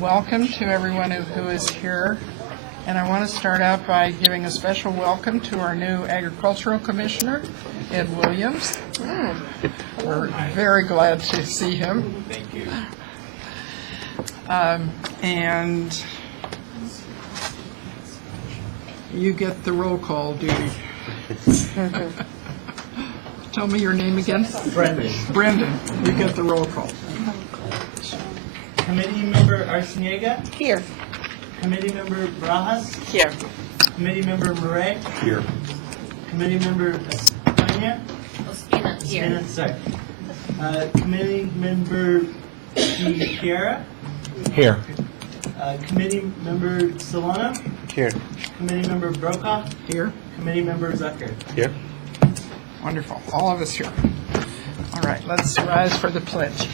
welcome to everyone who is here. And I want to start out by giving a special welcome to our new Agricultural Commissioner, Ed Williams. We're very glad to see him. Thank you. And you get the roll call duty. Tell me your name again. Brendan. Brendan, you get the roll call. Committee Member Arciniega. Here. Committee Member Barajas. Here. Committee Member Murray. Here. Committee Member Espana. Ospina. Here. Sorry. Committee Member Piera. Here. Committee Member Solano. Here. Committee Member Brokaw. Here. Committee Member Zucker. Here. Wonderful. All of us here. All right, let's rise for the pledge.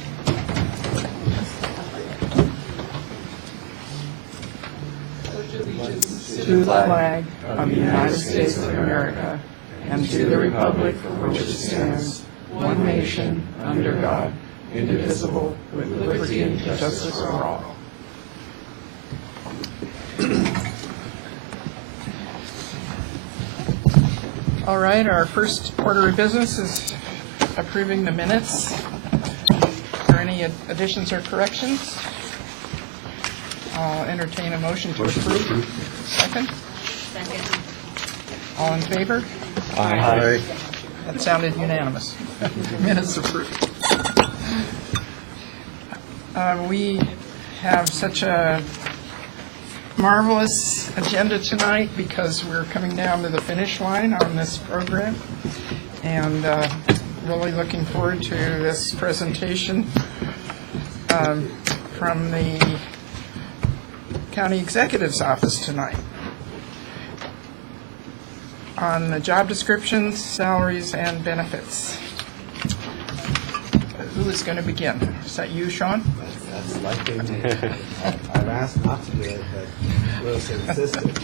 To the flag of the United States of America and to the republic for which it stands, one nation, under God, indivisible, with liberty and justice for all. All right, our first order of business is approving the minutes. Are there any additions or corrections? I'll entertain a motion to approve. Second? Second. All in favor? Aye. That sounded unanimous. Minutes approved. We have such a marvelous agenda tonight because we're coming down to the finish line on this program, and really looking forward to this presentation from the County Executive's Office tonight on the job descriptions, salaries, and benefits. Who is going to begin? Is that you, Sean? That's likely me. I've asked not to do it, but Lewis insisted.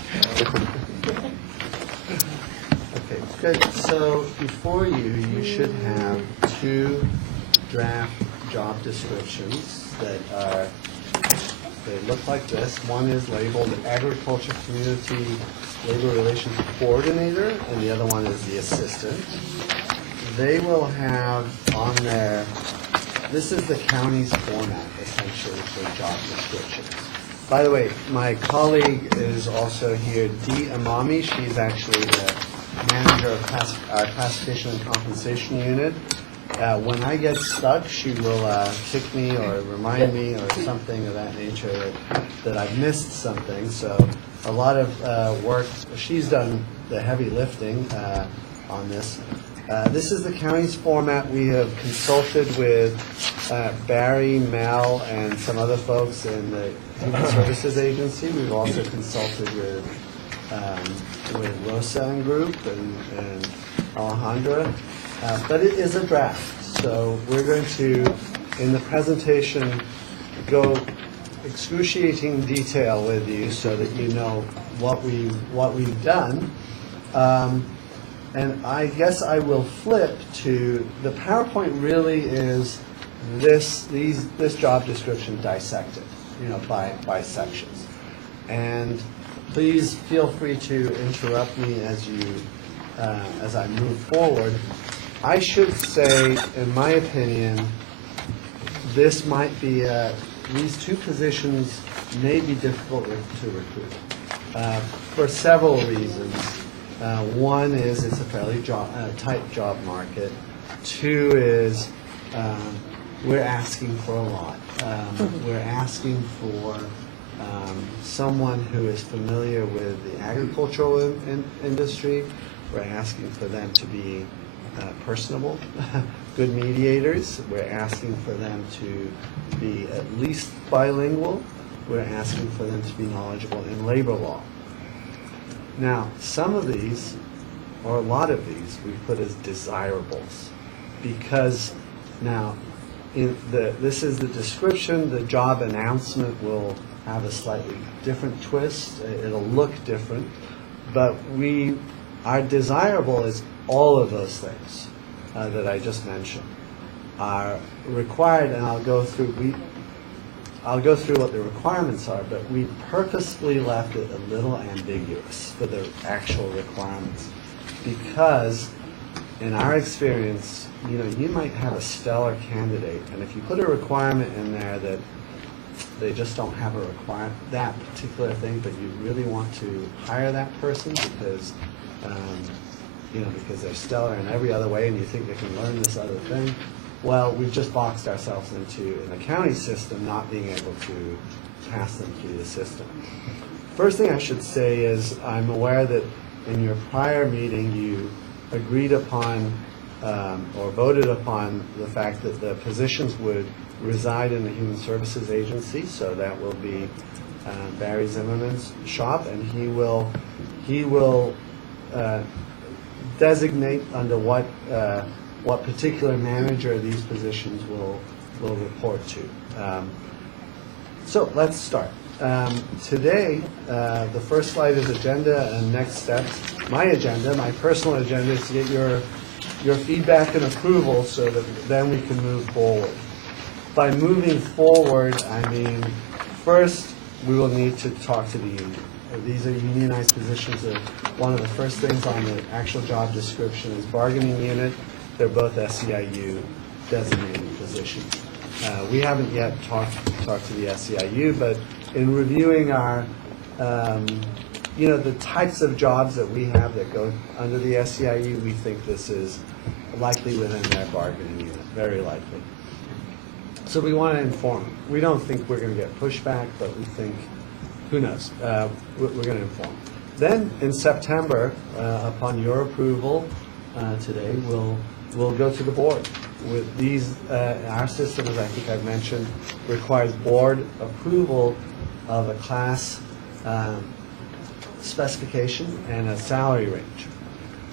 Okay, good. So before you, you should have two draft job descriptions that are, they look like this. One is labeled Agriculture Community Labor Relations Coordinator, and the other one is the Assistant. They will have on there, this is the county's format, essentially, for job descriptions. By the way, my colleague is also here, Dee Amami. She's actually the manager of our classification and compensation unit. When I get stuck, she will kick me or remind me or something of that nature that I've missed something. So a lot of work, she's done the heavy lifting on this. This is the county's format. We have consulted with Barry, Mel, and some other folks in the Human Services Agency. We've also consulted with Rosa and Group and Alejandra. But it is a draft. So we're going to, in the presentation, go excruciating detail with you so that you know what we've done. And I guess I will flip to, the PowerPoint really is this job description dissected, by sections. And please feel free to interrupt me as I move forward. I should say, in my opinion, this might be these two positions may be difficult to recruit for several reasons. One is it's a fairly tight job market. Two is we're asking for a lot. We're asking for someone who is familiar with the agricultural industry. We're asking for them to be personable, good mediators. We're asking for them to be at least bilingual. We're asking for them to be knowledgeable in labor law. Now, some of these, or a lot of these, we put as desirables, because now, this is the description. The job announcement will have a slightly different twist. It'll look different, but our desirable is all of those things that I just mentioned are required, and I'll go through. I'll go through what the requirements are, but we purposefully left it a little ambiguous for the actual requirements. Because in our experience, you might have a stellar candidate, and if you put a requirement in there that they just don't have that particular thing, but you really want to hire that person because, because they're stellar in every other way, and you think they can learn this other thing. Well, we've just boxed ourselves into, in the county system, not being able to pass them through the system. First thing I should say is I'm aware that in your prior meeting you agreed upon or voted upon the fact that the positions would reside in the Human Services Agency, so that will be Barry Zimmerman's shop, and he will designate under what particular manager these positions will report to. So let's start. Today, the first slide is agenda and next steps. My agenda, my personal agenda, is to get your feedback and approval so that then we can move forward. By moving forward, I mean, first, we will need to talk to the union. These are unionized positions. One of the first things on the actual job description is bargaining unit. They're both SEIU designated positions. We haven't yet talked to the SEIU, but in reviewing our, the types of jobs that we have that go under the SEIU, we think this is likely within their bargaining unit, very likely. So we want to inform them. We don't think we're going to get pushback, but we think, who knows, we're going to inform. Then in September, upon your approval today, we'll go to the board. With these, our system, as I think I've mentioned, requires board approval of a class specification and a salary range.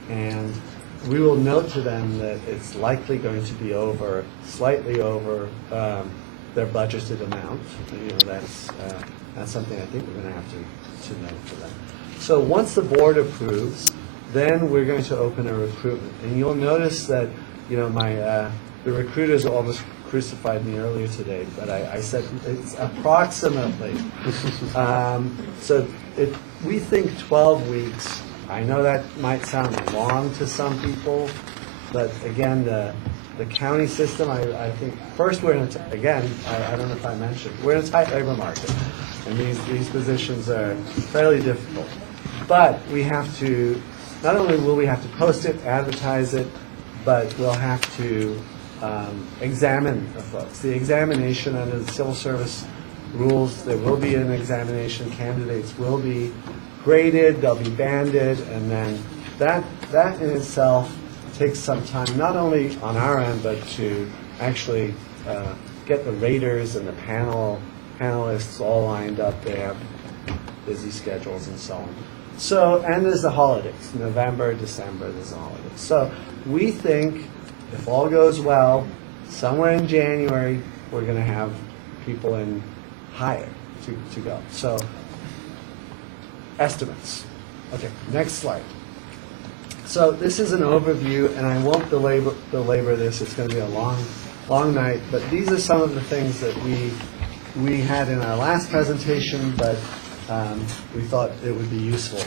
And we will note to them that it's likely going to be slightly over their budgeted amount. That's something I think we're going to have to note for them. So once the board approves, then we're going to open a recruitment. And you'll notice that, the recruiters almost crucified me earlier today, but I said it's approximately. So we think 12 weeks. I know that might sound long to some people, but again, the county system, I think, first we're in I don't know if I mentioned, we're in a tight labor market, and these positions are fairly difficult. But we have to, not only will we have to post it, advertise it, but we'll have to examine the folks. The examination under the civil service rules, there will be an examination, candidates will be graded, they'll be banded, and then that in itself takes some time, not only on our end, but to actually get the raters and the panelists all lined up. They have busy schedules and so on. So, and there's the holidays, November, December, there's the holidays. So we think if all goes well, somewhere in January, we're going to have people in hire to go. So estimates. Okay, next slide. So this is an overview, and I won't belabor this. It's going to be a long night, but these are some of the things that we had in our last presentation, but we thought it would be useful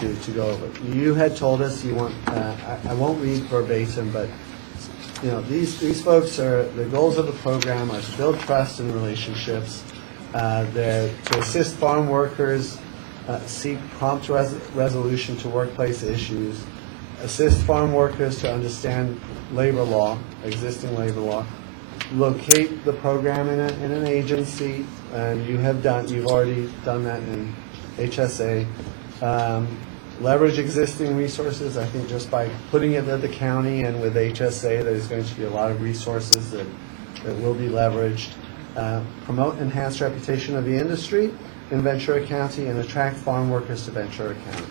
to go over. You had told us you want, I won't read verbatim, but these folks the goals of the program are to build trust and relationships. They're to assist farm workers seek prompt resolution to workplace issues, assist farm workers to understand labor law, existing labor law, locate the program in an agency, and you've already done that in HSA. Leverage existing resources. I think just by putting it at the county and with HSA, there's going to be a lot of resources that will be leveraged. Promote enhanced reputation of the industry in Ventura County and attract farm workers to Ventura County.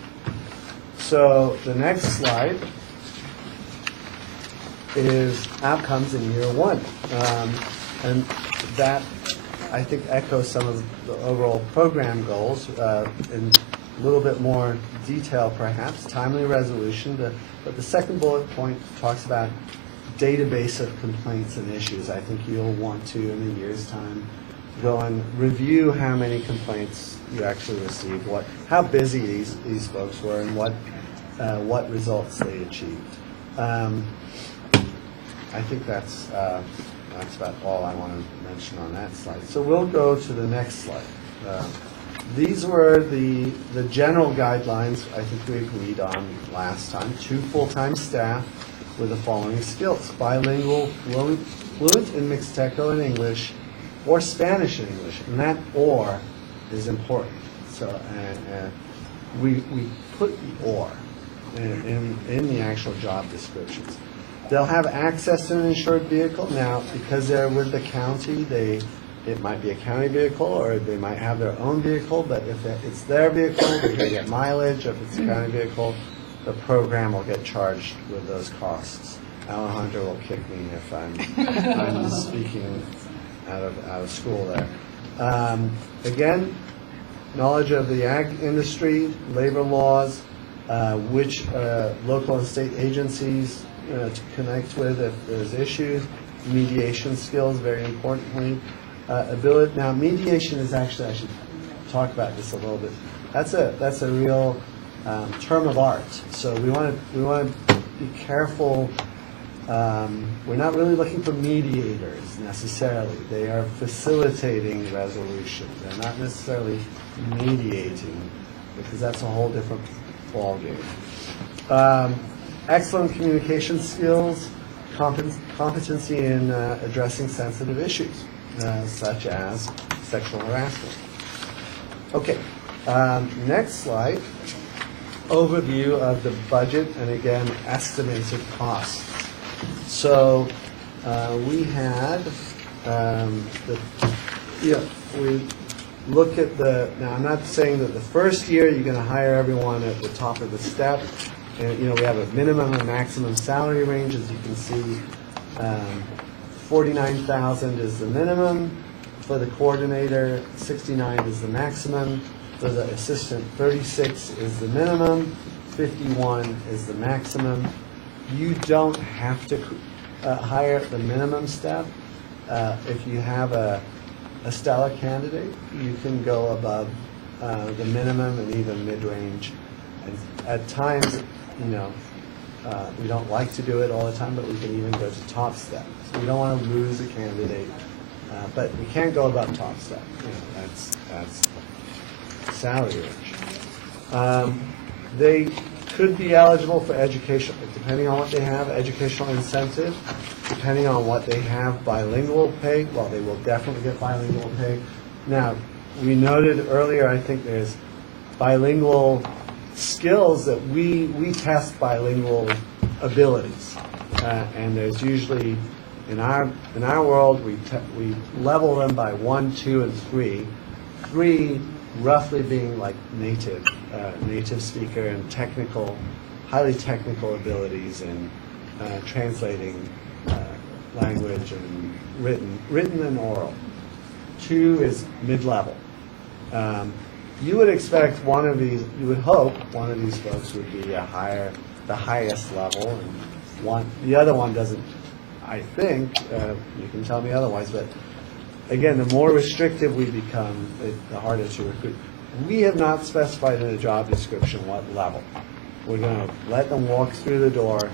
So the next slide is outcomes in year one. And that, I think, echoes some of the overall program goals in a little bit more detail, perhaps. Timely resolution. But the second bullet point talks about database of complaints and issues. I think you'll want to, in a year's time, go and review how many complaints you actually received, how busy these folks were, and what results they achieved. I think that's about all I want to mention on that slide. So we'll go to the next slide. These were the general guidelines I think we agreed on last time. 2 full-time staff with the following skills: bilingual, fluent in Mixteco and English, or Spanish and English. And that "or" is important. So we put the "or" in the actual job descriptions. They'll have access to an insured vehicle. Now, because they're with the county, it might be a county vehicle, or they might have their own vehicle, but if it's their vehicle, they're going to get mileage. If it's a county vehicle, the program will get charged with those costs. Alejandro will kick me if I'm speaking out of school there. Again, knowledge of the ag industry, labor laws, which local and state agencies to connect with if there's issues, mediation skills, very importantly. Now, mediation is actually, I should talk about this a little bit. That's a real term of art. So we want to be careful. We're not really looking for mediators necessarily. They are facilitating resolution. They're not necessarily mediating, because that's a whole different ballgame. Excellent communication skills, competency in addressing sensitive issues, such as sexual harassment. Okay, next slide, overview of the budget, and again, estimated costs. So we had, we look at now I'm not saying that the first year you're going to hire everyone at the top of the step. And, we have a minimum and maximum salary range, as you can see. $49,000 is the minimum. For the coordinator, $69,000 is the maximum. For the assistant, $36,000 is the minimum. $51,000 is the maximum. You don't have to hire at the minimum step. If you have a stellar candidate, you can go above the minimum and even mid-range. And at times, we don't like to do it all the time, but we can even go to top step. So we don't want to lose a candidate, but we can't go above top step. That's salary range. They could be eligible for education, depending on what they have, educational incentive, depending on what they have, bilingual pay. Well, they will definitely get bilingual pay. Now, we noted earlier, I think there's bilingual skills that we test bilingual abilities, and there's usually in our world we level them by 1, 2, and 3. 3 roughly being like native speaker and highly technical abilities in translating language and written and oral. 2 is mid-level. You would expect you would hope one of these folks would be the highest level, and the other one doesn't, I think, you can tell me otherwise, but again, the more restrictive we become, the harder to recruit. We have not specified in the job description what level. We're going to let them walk through the door,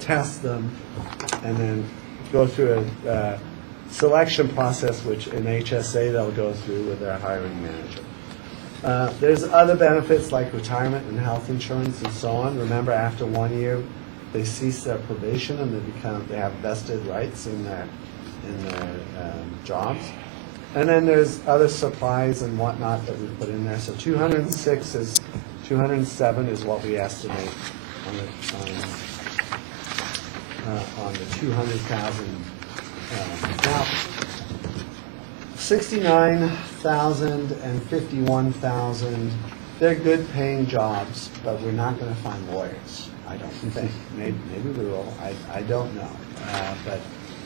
test them, and then go through a selection process, which in HSA they'll go through with their hiring manager. There's other benefits like retirement and health insurance and so on. Remember, after 1 year, they cease their probation and they have vested rights in their jobs. And then there's other supplies and whatnot that we put in there. So 207 is what we estimate on the 200,000. Now, 69,000 and 51,000, they're good paying jobs, but we're not going to find lawyers, I don't think. Maybe we will, I don't know. But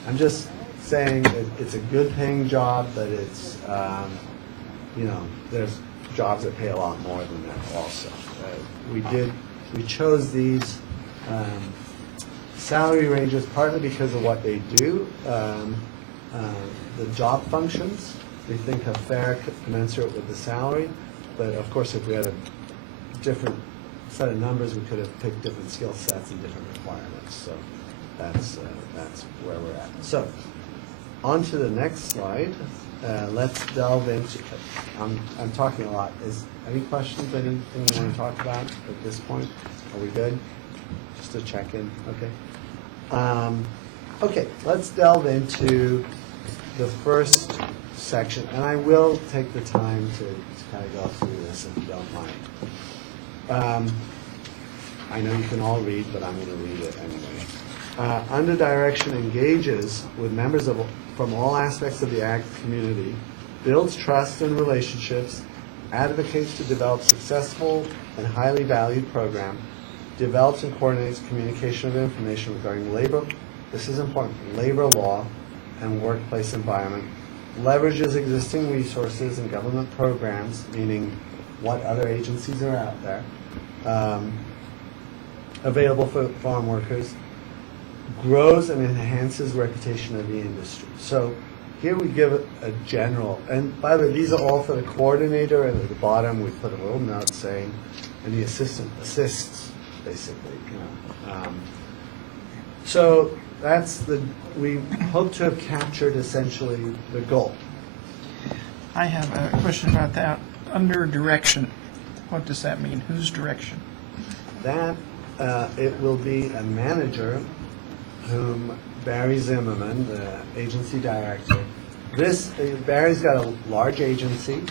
I'm just saying it's a good paying job, but it's, there's jobs that pay a lot more than that also. We chose these salary ranges partly because of what they do, the job functions, we think a fair commensurate with the salary, but of course, if we had a different set of numbers, we could have picked different skill sets and different requirements. So that's where we're at. So on to the next slide. Let's delve into. I'm talking a lot. Is any questions? Anything you want to talk about at this point? Are we good? Just to check in. Okay. Okay. Let's delve into the first section, and I will take the time to kind of go through this if you don't mind. I know you can all read, but I'm going to read it anyway. Under direction engages with members from all aspects of the ag community, builds trust and relationships, advocates to develop successful and highly valued program, develops and coordinates communication of information regarding labor, this is important, labor law and workplace environment, leverages existing resources and government programs, meaning what other agencies are out there, available for farm workers, grows and enhances reputation of the industry. So here we give a general, and by the way, these are all for the coordinator, and at the bottom we put a little note saying, and the assistant assists, basically. So that's we hope to have captured essentially the goal. I have a question about that. Under direction, what does that mean? Whose direction? That it will be a manager whom Barry Zimmerman, the agency director. Barry's got a large agency.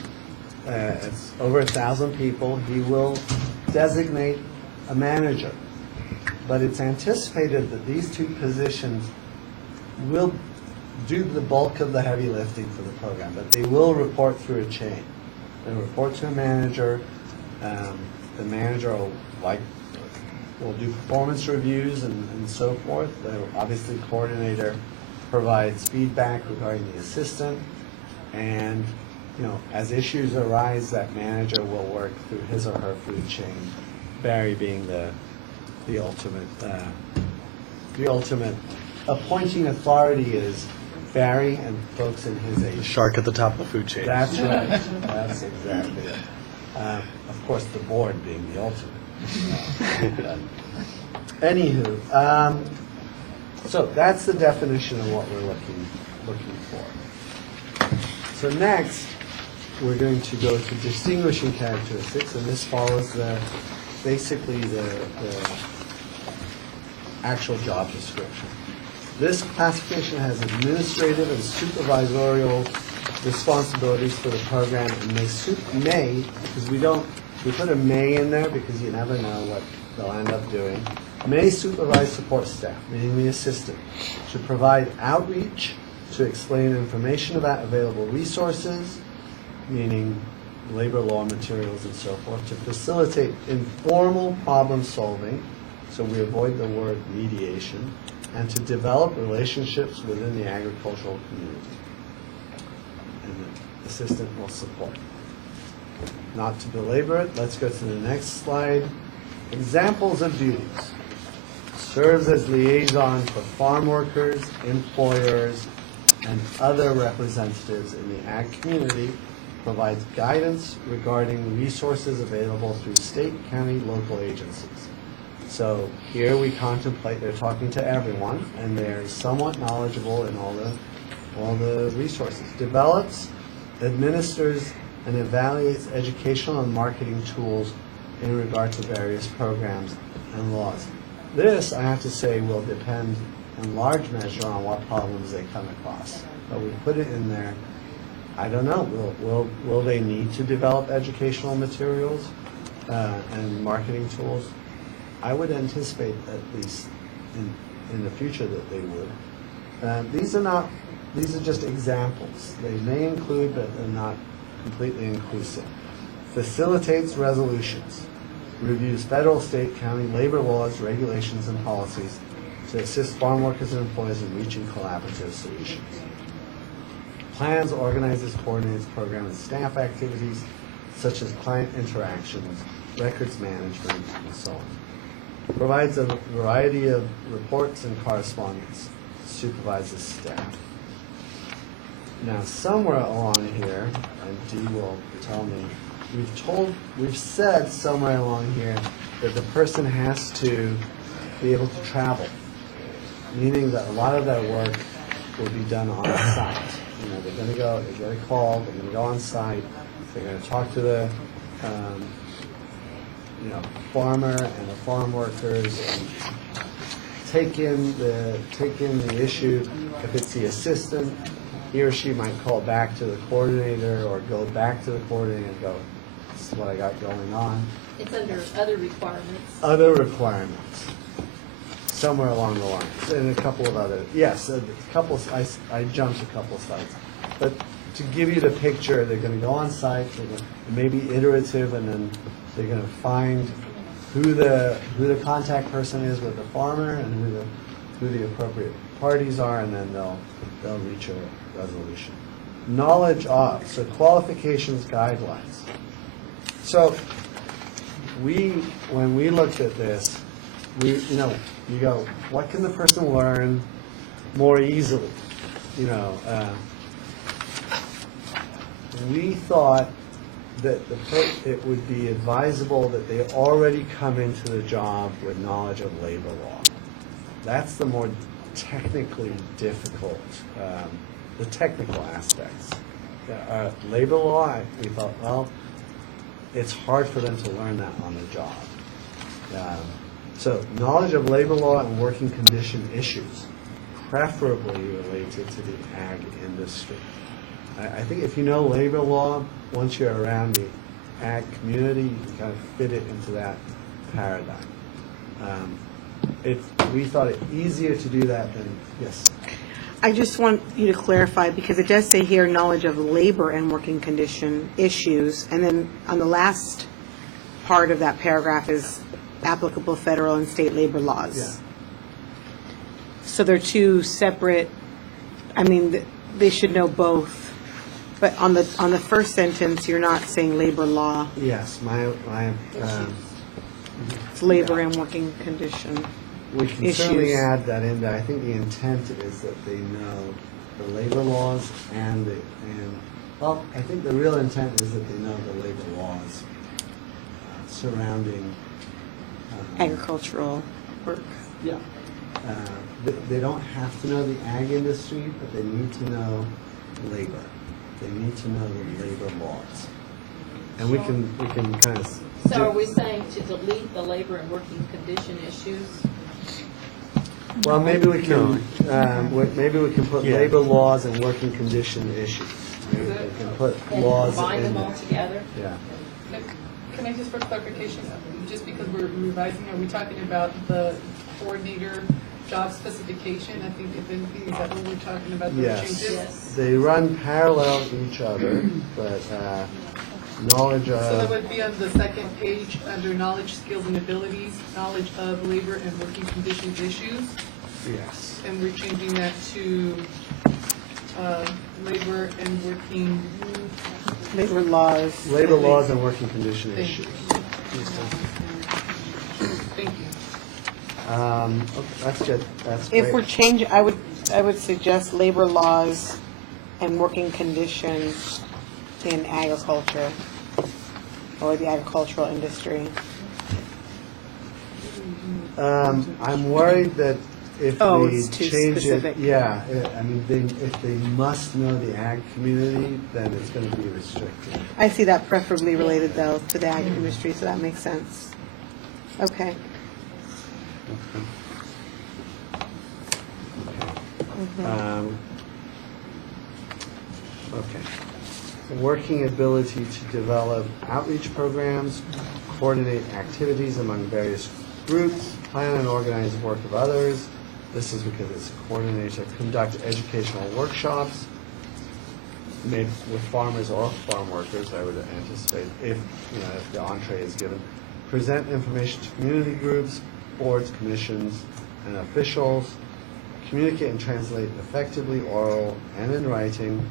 It's over 1,000 people. He will designate a manager. But it's anticipated that these two positions will do the bulk of the heavy lifting for the program, but they will report through a chain. They report to a manager. The manager will do performance reviews and so forth. Obviously, the coordinator provides feedback regarding the assistant, and as issues arise, that manager will work through his or her food chain. Barry being the ultimate appointing authority is Barry and folks in his agency. Shark at the top of the food chain. That's right. That's exactly it. Of course, the board being the ultimate. Anywho, so that's the definition of what we're looking for. So next, we're going to go to distinguishing characteristics, and this follows basically the actual job description. This classification has administrative and supervisorial responsibilities for the program, and may, because we put a may in there because you never know what they'll end up doing, may supervise support staff, meaning the assistant, should provide outreach to explain information about available resources, meaning labor law materials and so forth, to facilitate informal problem solving, so we avoid the word mediation, and to develop relationships within the agricultural community. And the assistant will support. Not to belabor it, let's go to the next slide. Examples of duties. Serves as liaison for farm workers, employers, and other representatives in the ag community, provides guidance regarding resources available through state, county, local agencies. So here we contemplate they're talking to everyone, and they're somewhat knowledgeable in all the resources. Develops, administers, and evaluates educational and marketing tools in regard to various programs and laws. This, I have to say, will depend in large measure on what problems they come across. But we put it in there. I don't know. Will they need to develop educational materials and marketing tools? I would anticipate, at least in the future, that they would. These are just examples. They may include, but they're not completely inclusive. Facilitates resolutions. Reviews federal, state, county labor laws, regulations, and policies to assist farm workers and employers in reaching collaborative solutions. Plans, organizes, coordinates program and staff activities such as client interactions, records management, and so on. Provides a variety of reports and correspondence. Supervises staff. Now, somewhere along here, and Dee will tell me, we've said somewhere along here that the person has to be able to travel, meaning that a lot of their work will be done on site. You know, they're going to call, they're going to go on site, they're going to talk to the, farmer and the farm workers, and take in the issue. If it's the assistant, he or she might call back to the coordinator or go back to the coordinator and go, this is what I got going on. It's under other requirements. Other requirements, somewhere along the lines, and a couple of other, yes, I jumped a couple of slides. But to give you the picture, they're going to go on site, it may be iterative, and then they're going to find who the contact person is with the farmer and who the appropriate parties are, and then they'll reach a resolution. Knowledge of, so qualifications guidelines. So when we looked at this, you go, what can the person learn more easily? We thought that it would be advisable that they already come into the job with knowledge of labor law. That's the more technically difficult, the technical aspects. Labor law, we thought, well, it's hard for them to learn that on the job. So knowledge of labor law and working condition issues, preferably related to the ag industry. I think if you know labor law, once you're around the ag community, you can kind of fit it into that paradigm. We thought it easier to do that than, yes. I just want you to clarify, because it does say here knowledge of labor and working condition issues, and then on the last part of that paragraph is applicable federal and state labor laws. Yeah. So they're two separate, they should know both. But on the first sentence, you're not saying labor law, Yes, it's labor and working condition. we can certainly issues. add that in there. I think the intent is that they know the labor laws well, I think the real intent is that they know the labor laws surrounding Agricultural work. Yeah. They don't have to know the ag industry, but they need to know labor. They need to know the labor laws. And we can kind of. So are we saying to delete the labor and working condition issues? Well, maybe we can put Yeah. labor laws and working condition issues. Maybe we can put And laws combine in them there. all together? Yeah. Can I just, for clarification, just because we're revising, are we talking about the coordinator job specification? I think if anything, is that what we're talking about, those Yes. changes? Yes. They run parallel each other, but knowledge So that of, would be on the second page, under knowledge, skills, and abilities, knowledge of labor and working conditions issues, yes. and we're changing that to labor and working. Labor laws. Labor laws and working condition Thank issues. Thank you. Okay, that's good. That's great. If we're changing, I would suggest labor laws and working conditions in agriculture or the agricultural industry. I'm worried that if Oh, we it's too change specific. it, if they must know the ag community, then it's going to be restricted. I see that preferably related, though, to the ag industry, so that makes sense. Okay. Working ability to develop outreach programs, coordinate activities among various groups, plan and organize work of others. This is because it's a coordinator. Conduct educational workshops, maybe with farmers or farm workers, I would anticipate, if the entree is given. Present information to community groups, boards, commissions, and officials. Communicate and translate effectively, oral and in writing.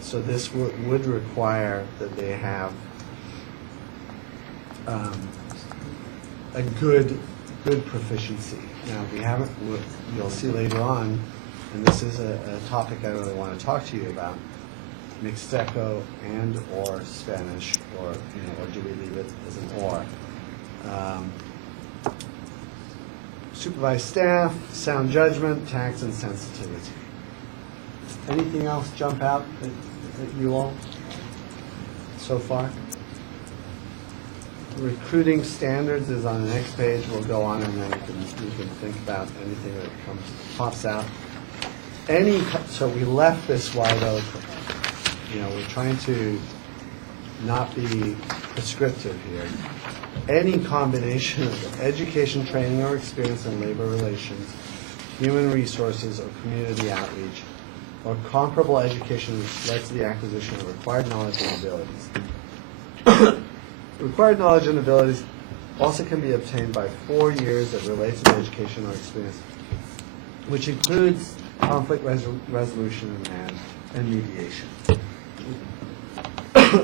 So this would require that they have a good proficiency. Now, we haven't, you'll see later on, and this is a topic I really want to talk to you about, Mixteco and/or Spanish, or do we leave it as an or? Supervised staff, sound judgment, tax and sensitivity. Anything else jump out that you all so far? Recruiting standards is on the next page. We'll go on and then you can think about anything that pops out. So we left this wide open. We're trying to not be prescriptive here. Any combination of education, training, or experience in labor relations, human resources, or community outreach, or comparable education which led to the acquisition of required knowledge and abilities. Required knowledge and abilities also can be obtained by 4 years that relate to the education or experience, which includes conflict resolution and mediation.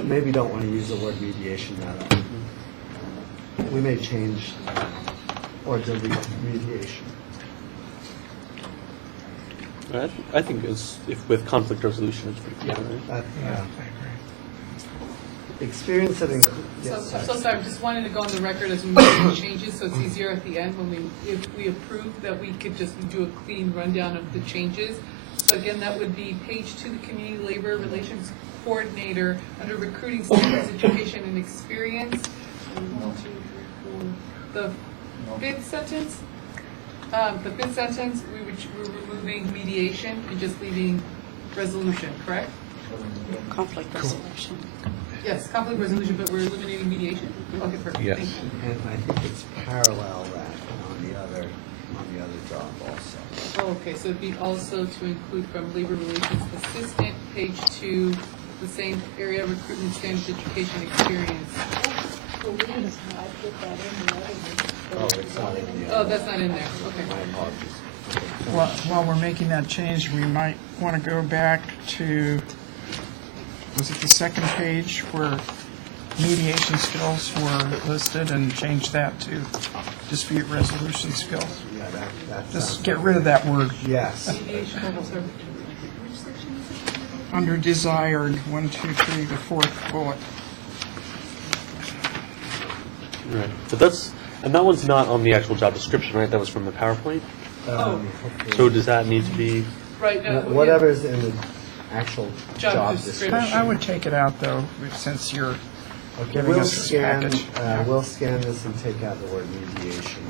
Maybe don't want to use the word mediation now. We may change or delete mediation. I think if with conflict resolution, it's pretty clear, right? Experience that includes. So sorry, I just wanted to go on the record as we make the changes, so it's easier at the end if we approve, that we could just do a clean rundown of the changes. So again, that would be page 2, the Community Labor Relations Coordinator, under Recruiting Standards, Education, and Experience. 1, 2, 3, 4. The fifth sentence, we're removing mediation and just leaving resolution, correct? Conflict resolution. Yes, conflict resolution, but we're eliminating mediation? Okay, perfect. Yes. Thank you. And I think it's parallel that on the other job also. Oh, okay, so it'd be also to include from Labor Relations Assistant, page 2, the same area, recruitment standards, education, experience. Oh, it's not in the Oh, other. that's not in there, okay. My apologies. While we're making that change, we might want to go back to, was it the second page where mediation skills were listed, and change that to dispute resolution skills? Yeah, that Just sounds. get rid of that word. Yes. Mediation, sorry. Under desired, 1, 2, 3, the fourth bullet. Right. But that one's not on the actual job description, right? That was from the PowerPoint. Hopefully. So does that need to be? Right, no. Whatever's in the actual Job job description. description. I would take it out, though, since you're Okay, giving we'll us this scan, package. we'll scan this and take out the word mediation.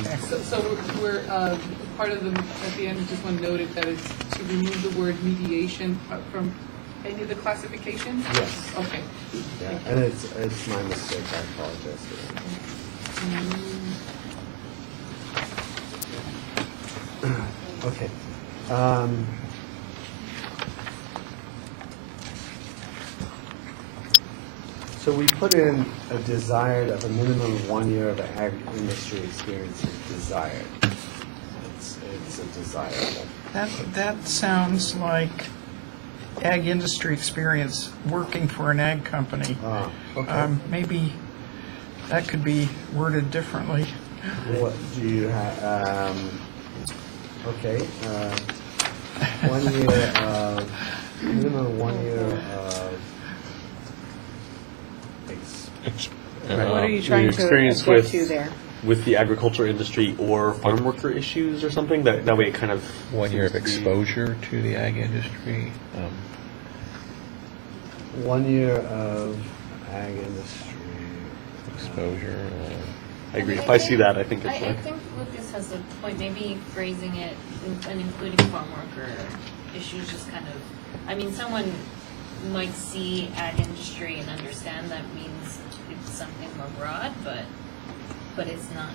Okay. So we're part of the, at the end, just want to note it, that it's to remove the word mediation from any of the classifications? Yes. Okay. Yeah, and it's my mistake, I apologize for that. Okay. So we put in a desired of a minimum of 1 year of ag industry experience is desired. It's a desirable. That sounds like ag industry experience working for an ag company. Okay. Maybe that could be worded differently. What do you have? Okay. 1 year of minimum 1 year of. What are you trying to experience get with to there? with the agriculture industry or farm worker issues or something? That way it kind of 1 year of seems to be- exposure to the ag industry. 1 year of ag industry. Exposure. I agree. If I see that, I think it's I like. think Lucas has a point, maybe phrasing it and including farm worker issues just kind of, I mean, someone might see ag industry and understand that means it's something more broad, but it's not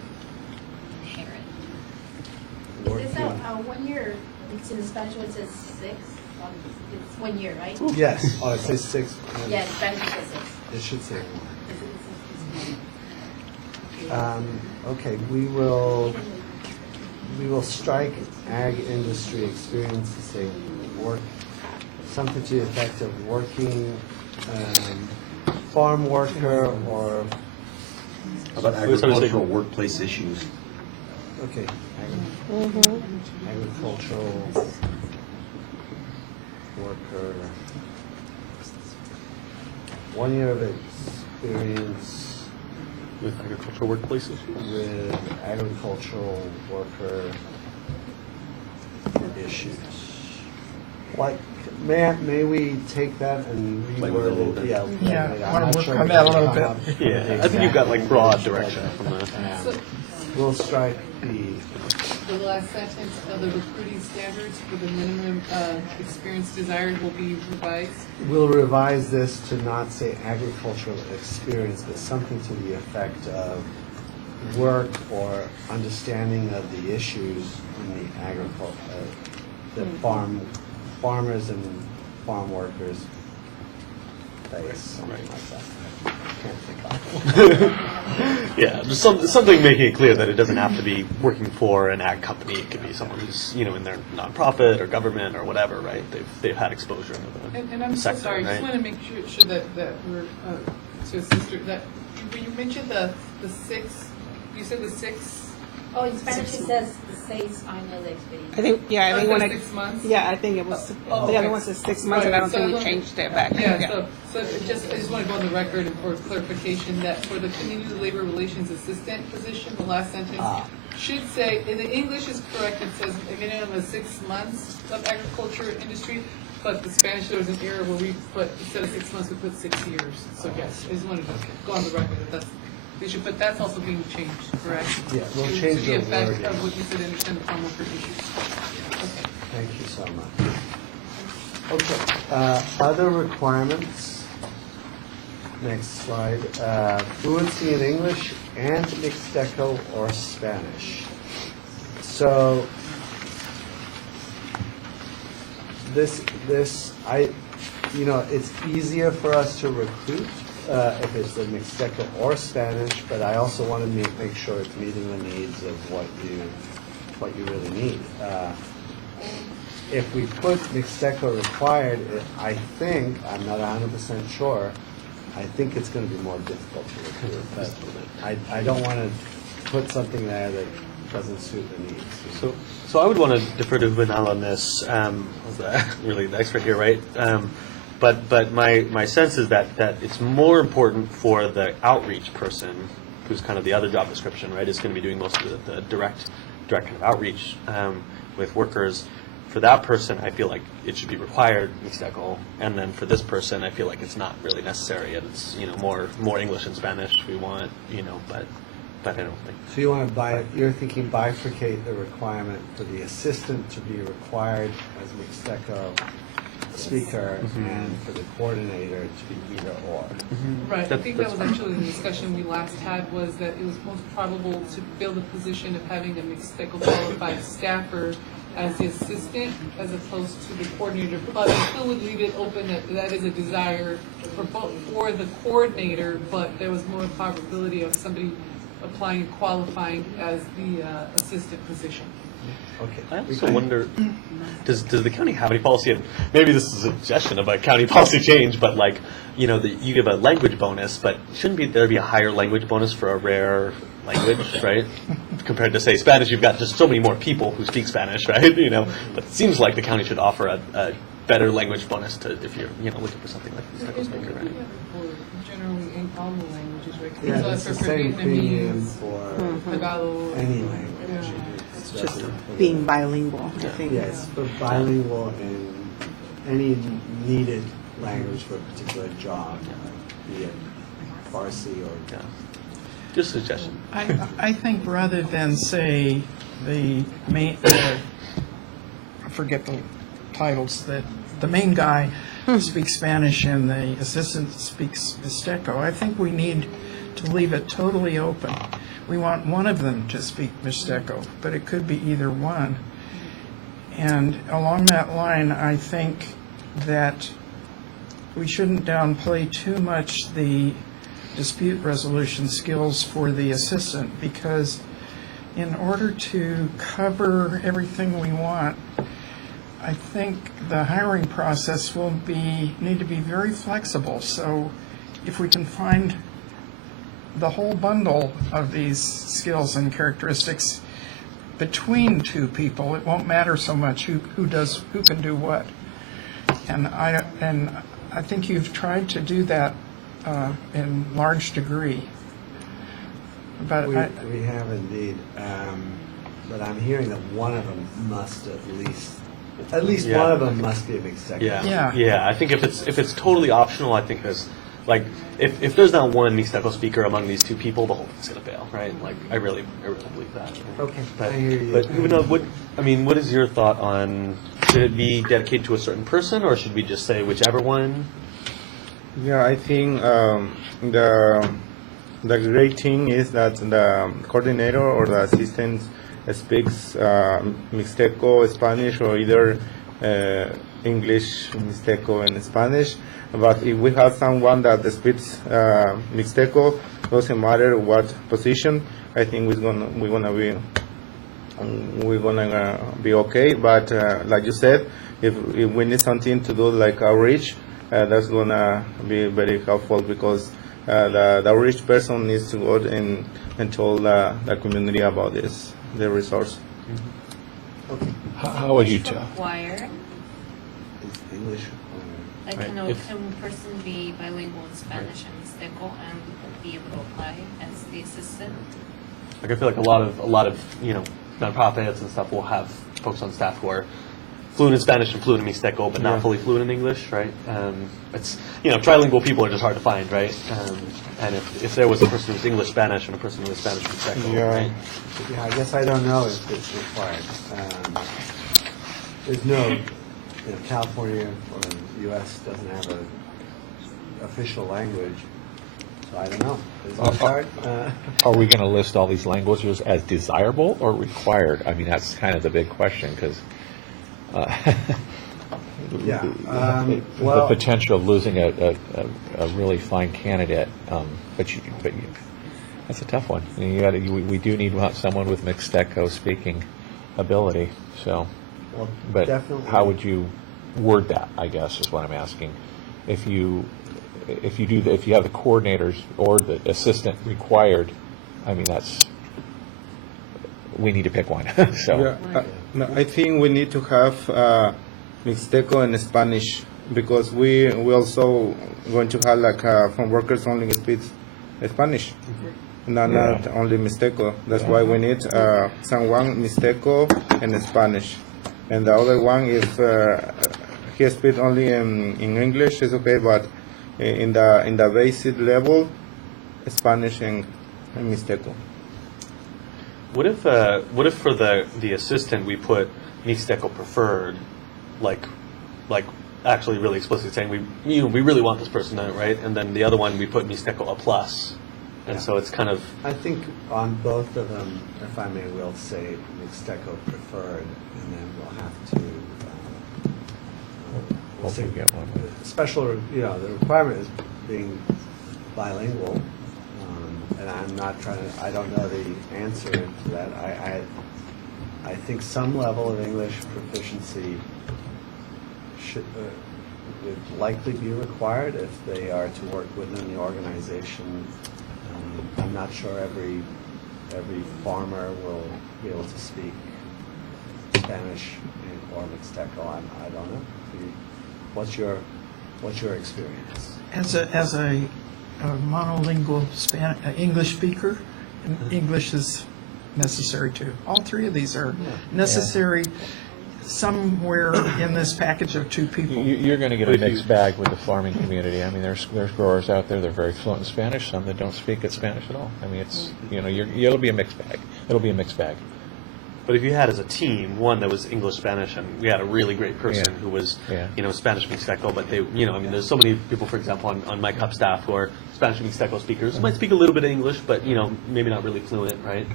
inherent. Is that 1 year, it's in the Spanish one, it says 6, it's 1 year, right? Yes. Oh, it says 6. Yeah, in Spanish it says 6. It should say 1. Okay, we will strike ag industry experience to say work, something to the effect of working farm worker or, How about agricultural workplace issues? okay, agricultural worker. 1 year of experience With agricultural workplace issues? with agricultural worker issues. Like, may we take that and Play with it a reword little it? bit. Yeah. Yeah, I'm wanna not work sure on we that a can little come bit. up with Yeah, the I think you've got like exact broad language, direction from the. So We'll strike B. the last sentence of the recruiting standards for the minimum experience desired will be revised. We'll revise this to not say agricultural experience, but something to the effect of work or understanding of the issues in the the farmers and farm workers face, something like that. Can't think of it. Yeah, just something making it clear that it doesn't have to be working for an ag company. It could be someone who's, you know, in their nonprofit or government or whatever, right? They've had exposure into And the I'm so sector, sorry, I right? just want to make sure that we're, to sister, that, when you mentioned the six, you said the six. Oh, in Spanish it says the 6 años de experiencia. I think, yeah, I Oh, think it when says I, 6 months? yeah, I think it was, Oh, the other okay. one says 6 months, and I don't Right, think we so- changed it back. Yeah, so I just want to go on the record and for clarification that for the community labor relations assistant position, the last sentence should say, in the English is correct, it says a minimum of 6 months of agriculture industry, but the Spanish, there was an error where we put, instead of 6 months, we put 6 years. So yes, I just wanted to go on the record that that's the issue, but that's also being changed, correct? Yeah, we'll To- change to the effect wording. of what you said, understand the farm worker issues. Okay. Thank you so much. Okay, other requirements. Next slide. Fluency in English and Mixteco or Spanish. So this, it's easier for us to recruit if it's a Mixteco or Spanish, but I also want to make sure it's meeting the needs of what you really need. If we put Mixteco required, I think, I'm not 100% sure, I think it's going to be more difficult to recruit. But I don't want to put something there that doesn't suit the needs. So I would want to defer to Vinal on this. Who's really the expert here, right? But my sense is that it's more important for the outreach person, who's kind of the other job description, right? Is going to be doing most of the direct kind of outreach with workers. For that person, I feel like it should be required, Mixteco, and then for this person, I feel like it's not really necessary, and it's more English and Spanish we want, but I don't think. So you're thinking bifurcate the requirement for the assistant to be required as Mixteco speaker and for the coordinator to be either or. Right, I think that was actually the discussion we last had, was that it was most probable to fill the position of having a Mixteco qualified staffer as the assistant as opposed to the coordinator, but I still would leave it open that is a desire for the coordinator, but there was more probability of somebody applying and qualifying as the assistant position. Okay. I also wonder, does the county have any policy, and maybe this is a suggestion of a county policy change, but you give a language bonus, but shouldn't there be a higher language bonus for a rare language, right? Compared to, say, Spanish, you've got just so many more people who speak Spanish, right? But it seems like the county should offer a better language bonus if you're looking for something like this type of speaker, right? Generally in all the languages, right? Yeah, So it's the for same premium Vietnamese, for Tagalog. any language. It's just being bilingual, I think. Yes, for bilingual in any needed language for a particular job, be it Farsi or. Yeah. Just a suggestion. I think rather than say the main, I forget the titles, that the main guy speaks Spanish and the assistant speaks Mixteco, I think we need to leave it totally open. We want one of them to speak Mixteco, but it could be either one. And along that line, I think that we shouldn't downplay too much the dispute resolution skills for the assistant, because in order to cover everything we want, I think the hiring process will need to be very flexible. So if we can find the whole bundle of these skills and characteristics between two people, it won't matter so much who can do what. And I think you've tried to do that in large degree. But We have indeed, but I'm hearing that one of them must at least Yeah. one of them must be a mixed second. Yeah. I think if it's totally optional, I think there's like if there's not one Mixteco speaker among these two people, the whole thing's gonna fail, right? Like I really believe that. Okay, But, I hear you. But you know, what is your thought on? Should it be dedicated to a certain person, or should we just say whichever one? Yeah, I think the great thing is that the coordinator or the assistant speaks Mixteco, Spanish, or either English, Mixteco, and Spanish. But if we have someone that speaks Mixteco, doesn't matter what position, I think we're gonna be okay. But like you said, if we need something to do like outreach, that's gonna be very helpful because the outreach person needs to go and tell the community about the resource. How would you tell? Required, It's English. like, Right. can a If- person be bilingual in Spanish and Mixteco and be able to apply as the assistant? Like I feel like a lot of nonprofits and stuff will have folks on staff who are fluent in Spanish and fluent in Mixteco, but not fully fluent in English, right? It's trilingual people are just hard to find, right? And if there was a person who's English Spanish and a person who was Spanish Mixteco, right? Yeah, I guess I don't know if it's required. There's no, California or the U.S. doesn't have an official language, so I don't know. Is it required? Are we going to list all these languages as desirable or required? I mean, that's kind of the big question because Yeah. the Well, potential of losing a really fine candidate, but that's a tough one. We do need someone with Mixteco speaking ability. So, well, but definitely. how would you word that? I guess is what I'm asking. If you have the coordinators or the assistant required, I mean we need to pick one. So. Yeah, no, I think we need to have Mixteco and Spanish because we also going to have like farm workers only speak Spanish, not only Mixteco. That's why we need someone Mixteco and Spanish, and the other one if he speaks only in English is okay, but in the basic level, Spanish and Mixteco. What if for the assistant we put Mixteco preferred, like actually really explicitly saying we really want this person, right? And then the other one we put Mixteco a plus, and so it's kind of. I think on both of them, if I may, we'll say Mixteco preferred, and then we'll have to. We'll say Hopefully get one. special. The requirement is being bilingual, and I'm not trying to. I don't know the answer to that. I think some level of English proficiency would likely be required if they are to work within the organization. I'm not sure every farmer will be able to speak Spanish or Mixteco. I don't know. What's your experience? as a monolingual English speaker, English is necessary too. All three of these are necessary somewhere in this package of two people. You're going to get a mixed bag with the farming community. I mean, there's growers out there that are very fluent in Spanish, some that don't speak Spanish at all. I mean, it's it'll be a mixed bag. It'll be a mixed bag. But if you had as a team one that was English Spanish and we had a really great person who was Spanish Mixteco, but they there's so many people, for example, on my CUP staff who are Spanish Mixteco speakers who might speak a little bit of English, but maybe not really fluent, right?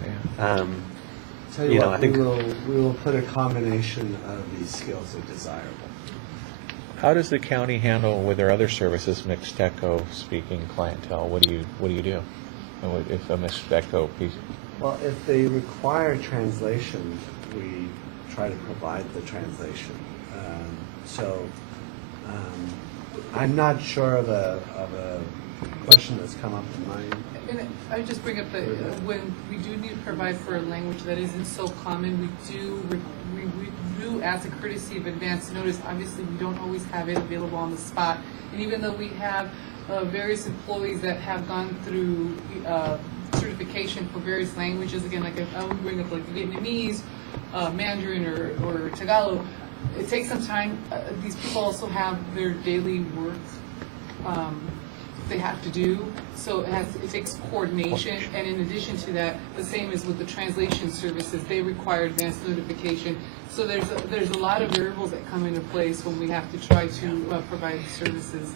Tell you what, I think we will put a combination of these skills as desirable. How does the county handle with their other services Mixteco speaking clientele? What do you do if a Mixteco piece? Well, if they require translation, we try to provide the translation. I'm not sure of a question that's come up in mind. And I would just bring up that when we do need to provide for a language that isn't so common, we do do ask a courtesy of advance notice. Obviously, we don't always have it available on the spot. And even though we have various employees that have gone through certification for various languages, again, like if I would bring up like Vietnamese, Mandarin, or Tagalog, it takes some time. These people also have their daily work they have to do, so it takes coordination. And in addition to that, the same as with the translation services, they require advance notification. So there's a lot of variables that come into place when we have to try to provide services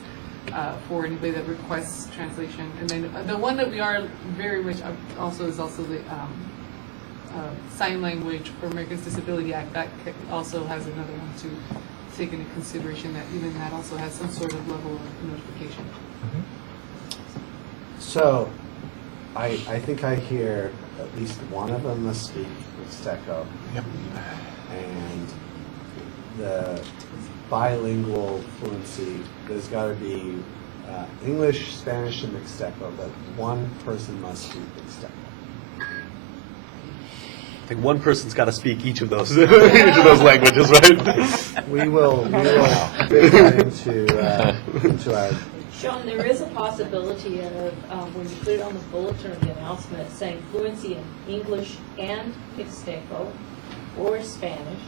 for anybody that requests translation. And then the one that we are very much also is also the Sign Language for Americans with Disability Act. That also has another one to take into consideration, that even that also has some sort of level of notification. So, I think I hear at least one of them must speak Mixteco. Yep. And the bilingual fluency, there's got to be English, Spanish, and Mixteco, but one person must speak Mixteco. I think one person's got to speak each of those each of those languages, right? We will fit that into our. Sean, there is a possibility of, when you put it on the bulletin or the announcement, saying fluency in English and Mixteco, or Spanish,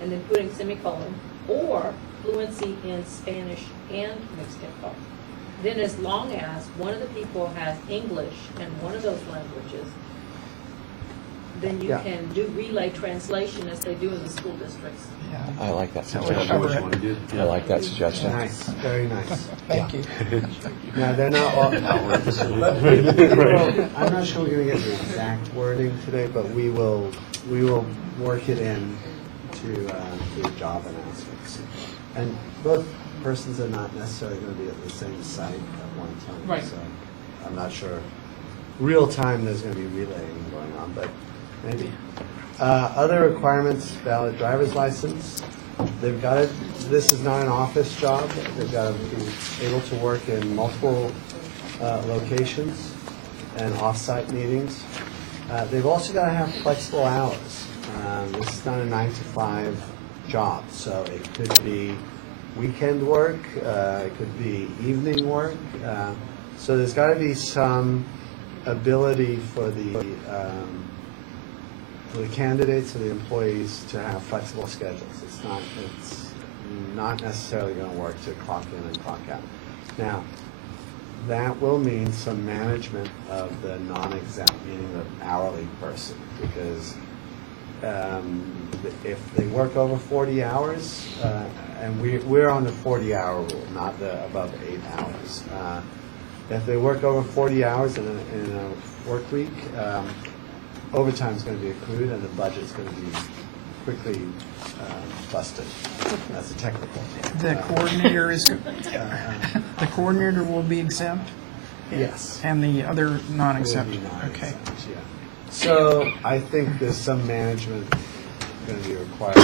and then putting semicolon, or fluency in Spanish and Mixteco. Then as long as one of the people has English and one of those languages, then you can do relay translation as they do in the school districts. I like that would suggestion. cover it. I like that suggestion. Nice, very nice. Thank you. Now, they're not all, I'm not sure we're going to get the exact wording today, but we will work it in to the job announcements. And both persons are not necessarily going to be at the same site at one time. Right. So I'm not sure real time there's going to be relaying going on, but maybe. Other requirements, valid driver's license. They've got to, this is not an office job. They've got to be able to work in multiple locations and off-site meetings. They've also got to have flexible hours. This is not a 9-to-5 job, so it could be weekend work, it could be evening work. So there's got to be some ability for the candidates or the employees to have flexible schedules. It's not necessarily going to work to clock in and clock out. Now, that will mean some management of the non-exempt, meaning the hourly person, because if they work over 40 hours, and we're on the 40-hour rule, not the above 8 hours. If they work over 40 hours in a work week, overtime is going to be accrued, and the budget's going to be quickly busted. That's a technical. The coordinator is, the coordinator will be exempt? Yes. And the other non-exempt? Will be Okay. non-exempt, yeah. So I think there's some management going to be required.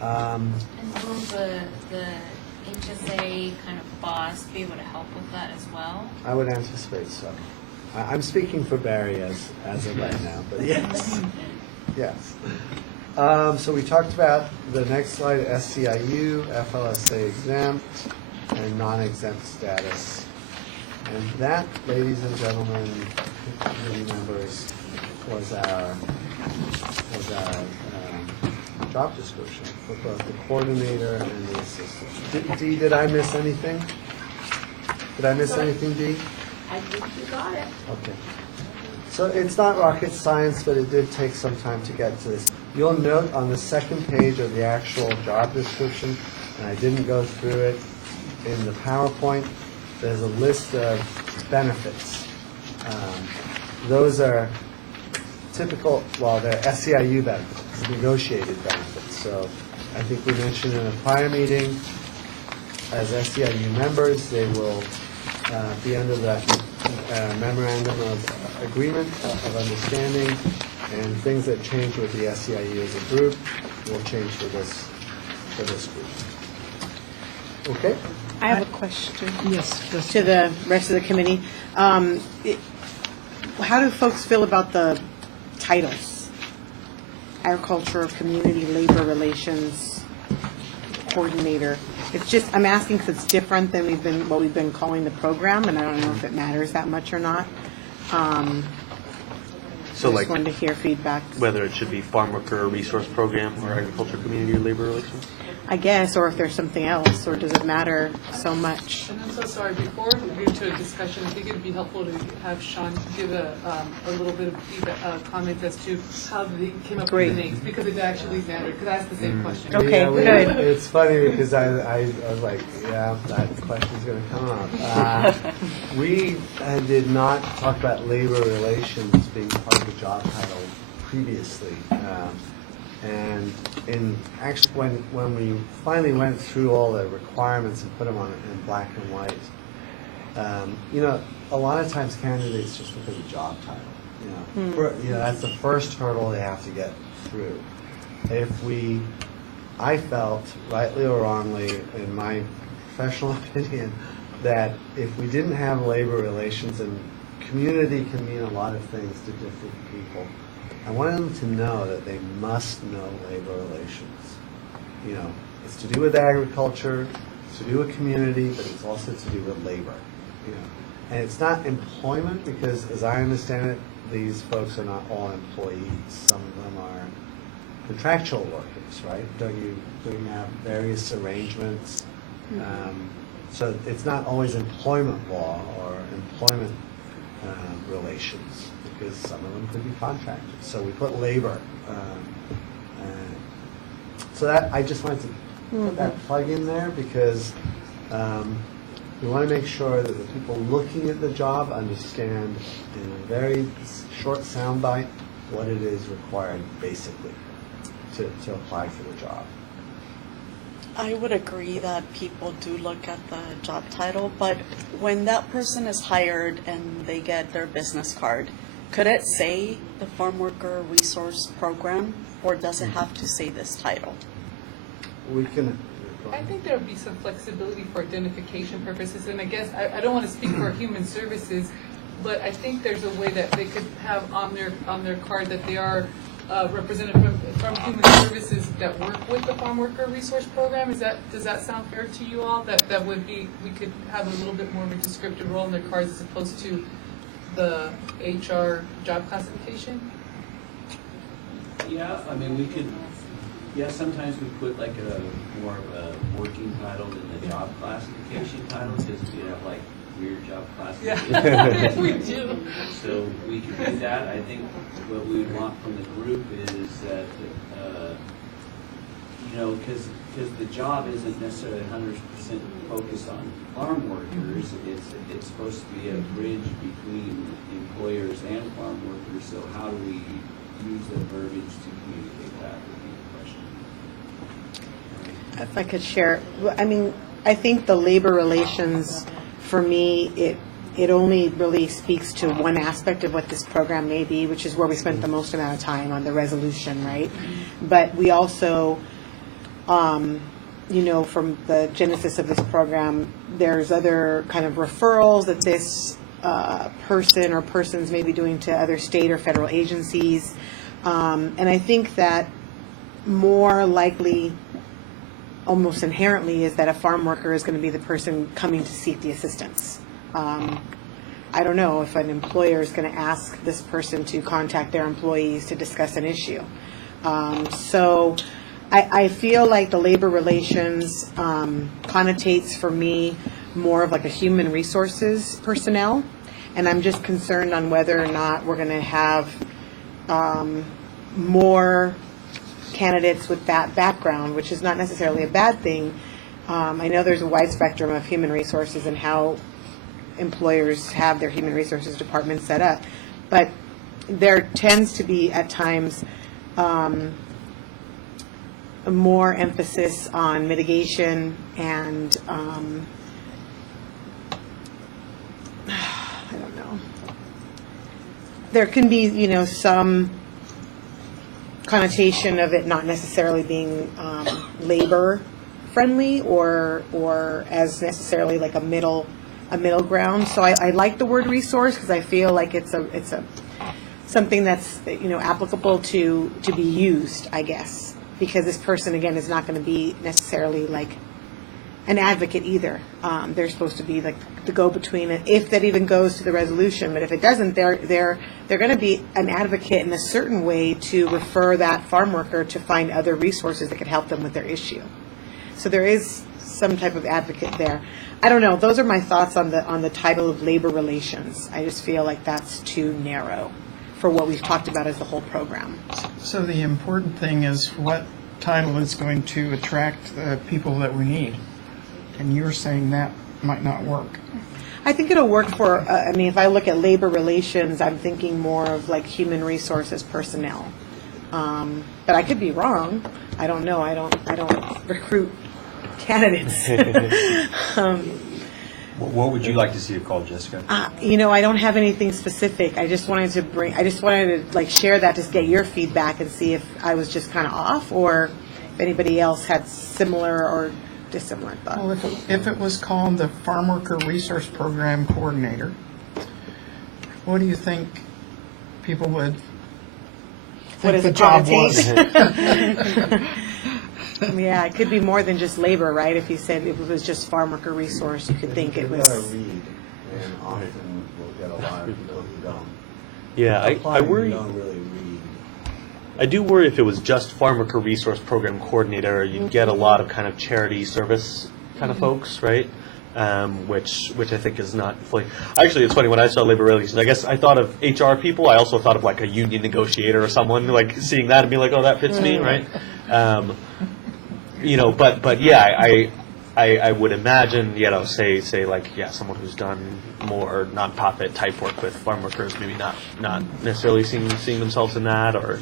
And will the HSA kind of boss be able to help with that as well? I would anticipate so. I'm speaking for Barry as of right now, but yes. Yes. So we talked about the next slide, SCIU, FLSA exempt, and non-exempt status. And that, ladies and gentlemen, committee members, was our job description for both the coordinator and the assistant. Dee, did I miss anything? Did I miss anything, Dee? I think you got it. Okay. So it's not rocket science, but it did take some time to get to this. You'll note on the second page of the actual job description, and I didn't go through it in the PowerPoint, there's a list of benefits. Those are typical, well, they're SEIU benefits, negotiated benefits. So I think we mentioned in a prior meeting, as SEIU members, they will be under that memorandum of agreement of understanding, and things that change with the SEIU as a group will change for this group. Okay? I have a question Yes. to the rest of the committee. How do folks feel about the titles? agriculture community labor relations coordinator. It's just, I'm asking because it's different than what we've been calling the program, and I don't know if it matters that much or not. So Just like, wanted to hear feedback, whether it should be farm worker resource program or agriculture community or labor relations? I guess, or if there's something else, or does it matter so much? And I'm so sorry, before we move to a discussion, I think it'd be helpful to have Sean give a little bit of feedback, comment as to how they came up Great. with the names, because it actually mattered, because I asked the same question. Okay, Yeah, good. It's funny because I was like, yeah, that question's going to come up. We did not talk about labor relations being part of the job title previously. And actually, when we finally went through all the requirements and put them on in black and white, you know, a lot of times candidates just look at the job title. You know, that's the first hurdle they have to get through. I felt, rightly or wrongly, in my professional opinion, that if we didn't have labor relations, and community can mean a lot of things to different people, I wanted them to know that they must know labor relations. You know, it's to do with agriculture, it's to do with community, but it's also to do with labor. You know, and it's not employment because, as I understand it, these folks are not all employees. Some of them are contractual workers, right? Don't you have various arrangements? So it's not always employment law or employment relations, because some of them could be contractors. So we put labor. So that I just wanted to put that plug in there because we want to make sure that the people looking at the job understand in a very short soundbite what it is required basically to apply for the job. I would agree that people do look at the job title, but when that person is hired and they get their business card, could it say the Farm Worker Resource Program, or does it have to say this title? We can. I think there would be some flexibility for identification purposes, and I guess, I don't want to speak for human services, but I think there's a way that they could have on their card that they are represented from human services that work with the Farm Worker Resource Program. Does that sound fair to you all? That would be, we could have a little bit more of a descriptive role in their cards as opposed to the HR job classification? Yeah, I mean, we could, yeah, sometimes we put like a more of a working title than the job classification title, because we have like weird job classification. Yeah, we do. So we could do that. I think what we would want from the group is that, you know, because the job isn't necessarily 100% focused on farm workers. It's supposed to be a bridge between employers and farm workers. So how do we use the verbiage to communicate that would be the question. If I could share, I mean, I think the labor relations, for me, it only really speaks to one aspect of what this program may be, which is where we spent the most amount of time on the resolution, right? But we also, you know, from the genesis of this program, there's other kind of referrals that this person or persons may be doing to other state or federal agencies. And I think that more likely, almost inherently, is that a farm worker is going to be the person coming to seek the assistance. I don't know if an employer is going to ask this person to contact their employees to discuss an issue. So I feel like the labor relations connotates for me more of like a human resources personnel, and I'm just concerned on whether or not we're going to have more candidates with that background, which is not necessarily a bad thing. I know there's a wide spectrum of human resources and how employers have their human resources departments set up, but there tends to be at times more emphasis on mitigation and I don't know. There can be, you know, some connotation of it not necessarily being labor friendly or as necessarily like a middle ground. So I like the word resource because I feel like it's something that's, applicable to be used, I guess. Because this person, again, is not going to be necessarily like an advocate either. They're supposed to be like the go-between, if that even goes to the resolution. But if it doesn't, they're going to be an advocate in a certain way to refer that farm worker to find other resources that could help them with their issue. So there is some type of advocate there. I don't know. Those are my thoughts on the title of labor relations. I just feel like that's too narrow for what we've talked about as the whole program. So the important thing is what title is going to attract the people that we need. And you're saying that might not work. I think it'll work for, if I look at labor relations, I'm thinking more of like human resources personnel. But I could be wrong. I don't know. I don't recruit candidates. What would you like to see it called, Jessica? I don't have anything specific. I just wanted to like share that to get your feedback and see if I was just kind of off or if anybody else had similar or dissimilar thoughts. Well, if it was called the Farm Worker Resource Program Coordinator, what do you think people would What think does the it job connotate? was? Yeah, it could be more than just labor, right? If you said if it was just farm worker resource, you could think it was. You've got to read, and often we'll get a lot of people who don't. Yeah, I Apply, worry. who don't really read. I do worry if it was just Farm Worker Resource Program Coordinator, you'd get a lot of kind of charity service kind of folks, right? Which I think is not fully. Actually, it's funny when I saw labor relations. I guess I thought of HR people. I also thought of like a union negotiator or someone like seeing that and being like, oh, that fits me, right? But yeah, I would imagine, say like, yeah, someone who's done more nonprofit type work with farm workers, maybe not necessarily seeing themselves in that, or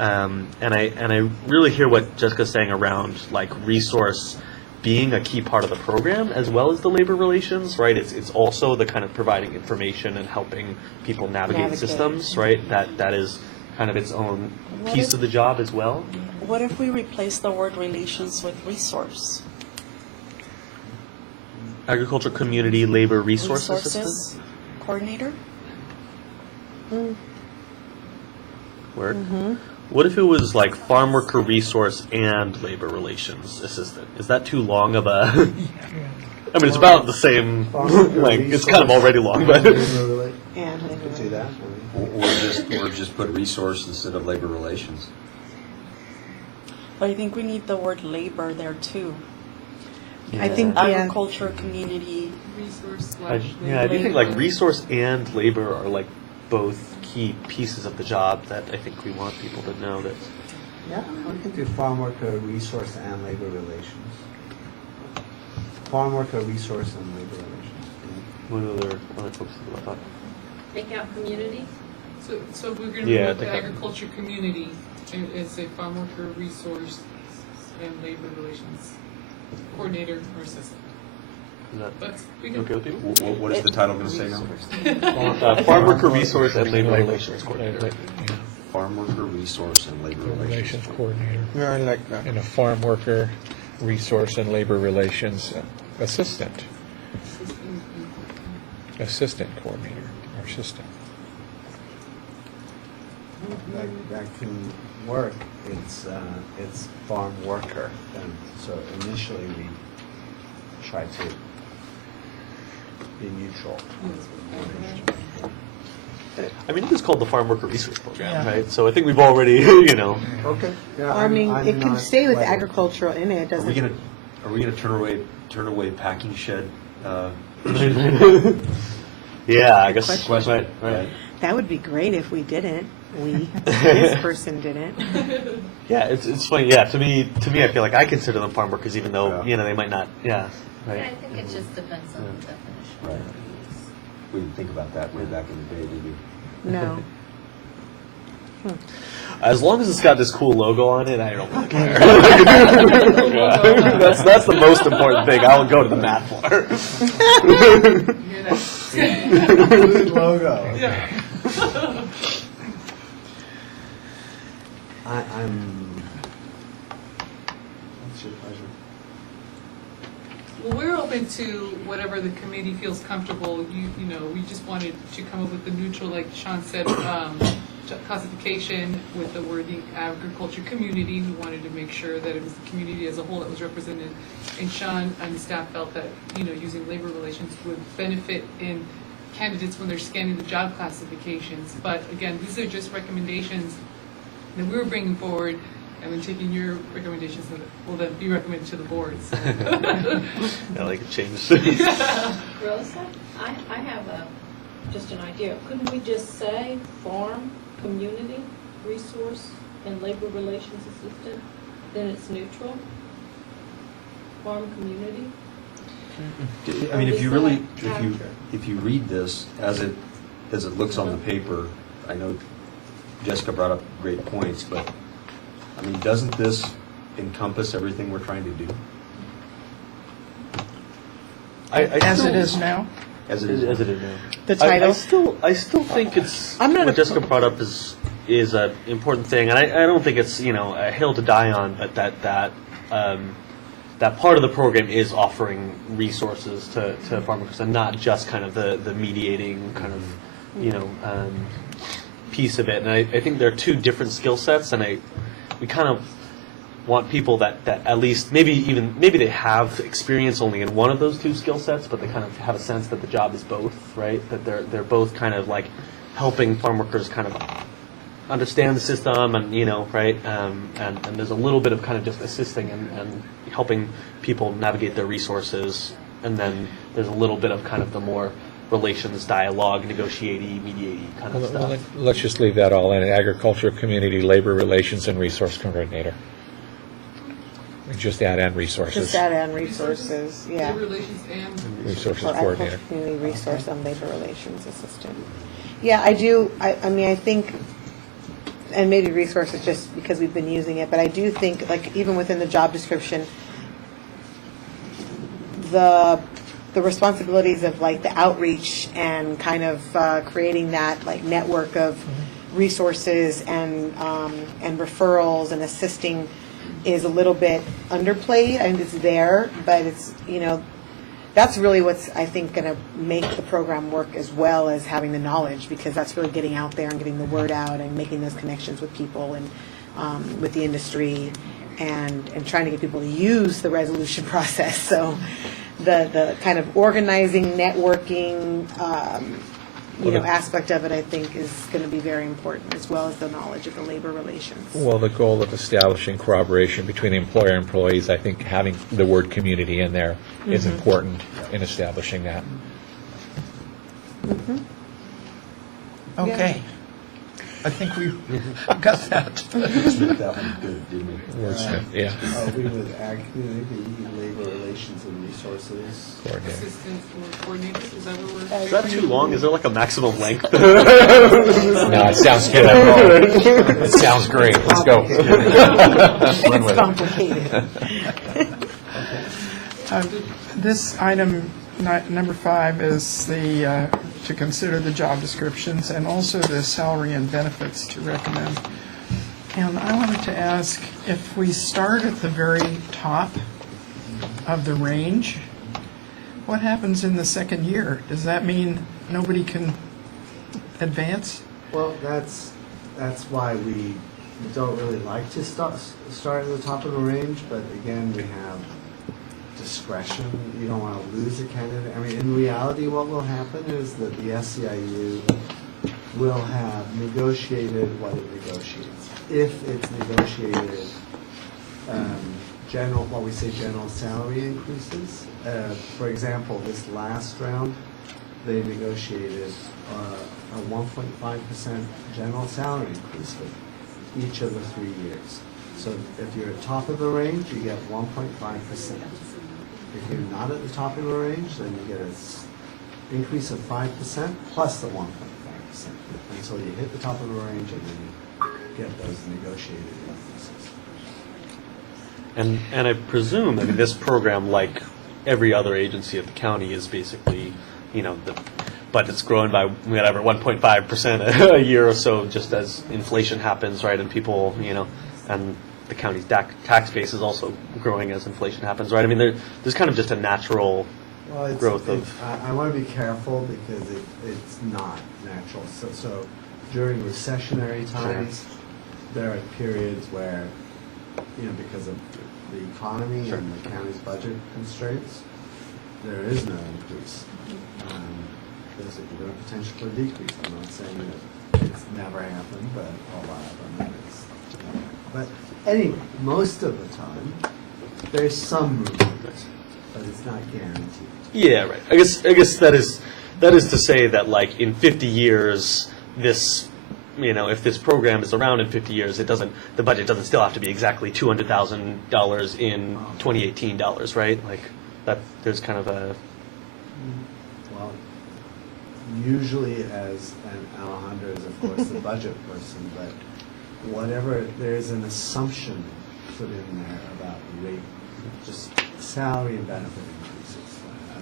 and I really hear what Jessica's saying around like resource being a key part of the program as well as the labor relations, right? It's also the kind of providing information and helping people navigate systems, right? That is kind of its own piece of the job as well. What if we replace the word relations with resource? Agriculture Community Labor Resource Assistant? Resources coordinator? Word. What if it was like Farm Worker Resource and Labor Relations Assistant? Is that too long of a? I mean, it's about the same. Like it's kind of already long, but. Yeah, Could do that. Or just put resource instead of labor relations. But I think we need the word labor there too. I think Agriculture community. Resource I do think like resource and labor are like both key pieces of the job that I think we want people to know that. Yeah, we can do farm worker resource and labor relations. Farm worker resource and labor relations. What other folks think about that? Take out community? So we're going to Yeah, remove the take out- agriculture community and it's a farm worker resource and labor relations coordinator or assistant. Is that But we can. okay with you? What is the title going to say now? Farm Worker Resource and Labor Relations Coordinator. Farm worker resource and labor relations. Relations coordinator. Yeah, I like that. And a farm worker resource and labor relations assistant. Assistant coordinator or assistant. That can work. It's farm worker. And so initially we try to be neutral. I mean, it is called the Farm Worker Resource Program, Yeah. right? So I think we've already, Okay. Yeah, I mean, I'm it can not stay with wedded. agricultural in it. It Are we doesn't. gonna turn away packing shed? Yeah, I guess. Question. Right. That would be great if we didn't. This person didn't. Yeah, it's funny. Yeah, to me, I feel like I consider them farm workers, even though Yeah. they might not. Yeah, I right. think it just depends on the definition. Right. We didn't think about that way back in the day, did we? No. As long as it's got this cool logo on it, I don't really care. Yeah. That's the most important thing. I'll go to the math bar. Good logo. Yeah. I'm. What's your pleasure? Well, we're open to whatever the committee feels comfortable. You know, we just wanted to come up with the neutral, like Sean said, classification with the wording agriculture community. We wanted to make sure that it was the community as a whole that was represented. And Sean and the staff felt that, you know, using labor relations would benefit in candidates when they're scanning the job classifications. But again, these are just recommendations that we were bringing forward, and then taking your recommendations that will then be recommended to the boards. I like it changed. Rosa, I have just an idea. Couldn't we just say farm, community, resource, and labor relations assistant? Then it's neutral? Farm, community? I mean, if you really, Yeah. if you read this as it looks on the paper, I know Jessica brought up great points, but I mean, doesn't this encompass everything we're trying to do? As it is now? As it is. As it is now. The title? I still think it's I'm not what Jessica brought up is an important thing, and I don't think it's, you know, a hill to die on, but that part of the program is offering resources to farm workers, and not just kind of the mediating kind of, you know, piece of it. And I think there are two different skill sets, and we kind of want people that at least maybe they have experience only in one of those two skill sets, but they kind of have a sense that the job is both, right? That they're both kind of like helping farm workers kind of understand the system, and, you know, right? And there's a little bit of kind of just assisting and helping people navigate their resources, and then there's a little bit of kind of the more relations, dialogue, negotiating, mediating kind of stuff. Well, let's just leave that all in: agriculture, community, labor relations, and resource coordinator. Just add and resources. Just add and resources, yeah. Labor relations and Resources Or coordinator. agriculture, community resource and labor relations assistant. Yeah, I do, I mean, I think, and maybe resources just because we've been using it, but I do think, like, even within the job description, the responsibilities of, like, the outreach and kind of creating that, like, network of resources and referrals and assisting is a little bit underplayed, and it's there, but it's, you know, that's really what's, I think, going to make the program work, as well as having the knowledge, because that's really getting out there and getting the word out and making those connections with people and with the industry, and trying to get people to use the resolution process. So the kind of organizing, networking, you know, aspect of it, I think, is going to be very important, as well as the knowledge of the labor relations. Well, the goal of establishing cooperation between the employer and employees, I think having the word community in there is important in establishing that. Okay. I think we got that. That one good, didn't we? Wordsmith, yeah. We would ag community, labor relations and resources. Coordinator. assistants or coordinators, is that what we're? Is that too long? Is there like a maximum length? No, it sounds good. It sounds great. Let's go. Run It's with it. complicated. This item, number 5, is the, to consider the job descriptions and also the salary and benefits to recommend. And I wanted to ask, if we start at the very top of the range, what happens in the second year? Does that mean nobody can advance? Well, that's why we don't really like to start at the top of the range, but again, we have discretion. You don't want to lose a candidate. I mean, in reality, what will happen is that the SEIU will have negotiated what it negotiates. If it's negotiated what we say general salary increases. For example, this last round, they negotiated a 1.5% general salary increase for each of the 3 years. So if you're at top of the range, you get 1.5%. If you're not at the top of the range, then you get an increase of 5% plus the 1.5% until you hit the top of the range, and then you get those negotiated increases. And I presume, I mean, this program, like every other agency at the county, is basically, you know, the budget's growing by whatever 1.5% a year or so, just as inflation happens, right? And people, you know, and the county's tax base is also growing as inflation happens, right? I mean, there's kind of just a natural growth of. I want to be careful because it's not natural. So during recessionary times, there are periods where, because of the economy and the county's budget constraints, there is no increase. There's a potential for a decrease. I'm not saying that it's never happened, but a lot of them it's never happened. But anyway, most of the time, there's some movement, but it's not guaranteed. Yeah, right. I guess that is to say that, like, in 50 years, this, if this program is around in 50 years, the budget doesn't still have to be exactly $200,000 in 2018 dollars, right? Like that, there's kind of a. Well, usually and Alejandro is of course the budget person, but whatever, there's an assumption put in there about rate, just salary and benefit increases. I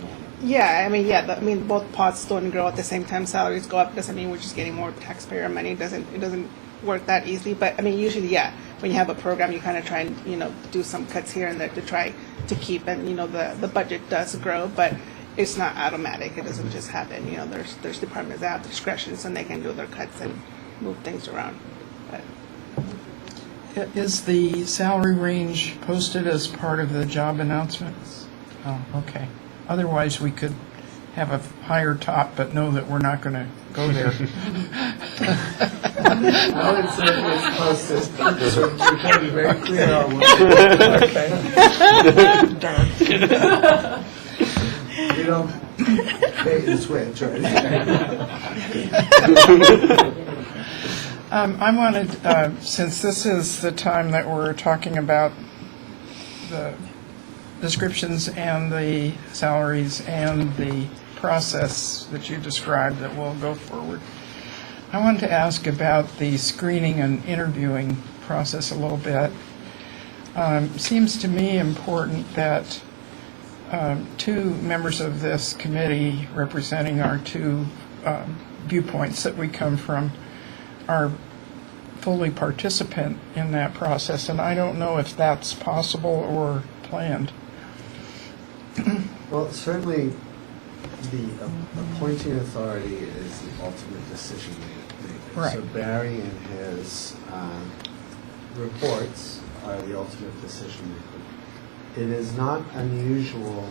don't know. Both pots don't grow at the same time. Salaries go up. Doesn't mean we're just getting more taxpayer money. It doesn't work that easily. But usually, when you have a program, you kind of try and do some cuts here and there to try to keep, and the budget does grow, but it's not automatic. It doesn't just happen. There's departments that have discretion, and they can do their cuts and move things around. But Is the salary range posted as part of the job announcements? Oh, okay. Otherwise, we could have a higher top, but know that we're not going to go there. I would say it's posted, so we can be very clear on what. Okay. We don't bait and switch or anything. I wanted, since this is the time that we're talking about the descriptions and the salaries and the process that you described that will go forward, I wanted to ask about the screening and interviewing process a little bit. Seems to me important that two members of this committee representing our two viewpoints that we come from are fully participant in that process, and I don't know if that's possible or planned. Well, certainly the appointing authority is the ultimate decision maker. Right. So Barry and his reports are the ultimate decision maker. It is not unusual.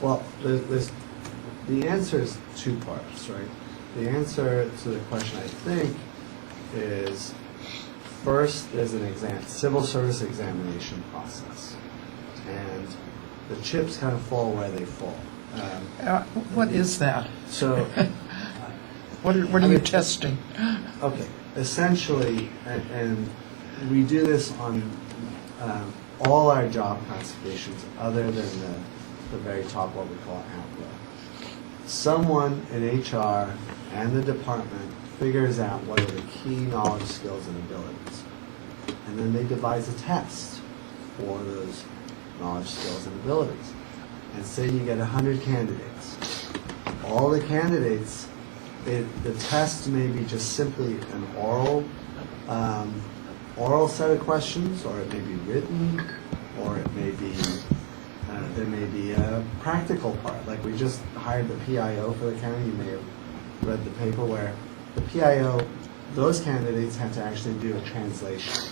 Well, the answer is two parts, right? The answer to the question, I think, is first there's an civil service examination process, and the chips kind of fall where they fall. What is that? So, what are you testing? okay, essentially, and we do this on all our job classifications other than the very top, what we call outlook. Someone in HR and the department figures out what are the key knowledge, skills, and abilities. And then they devise a test for those knowledge, skills, and abilities. And say you get 100 candidates. All the candidates, the test may be just simply an oral set of questions, or it may be written, or it may be, there may be a practical part. Like we just hired the PIO for the county. You may have read the paper where the PIO, those candidates had to actually do a translation.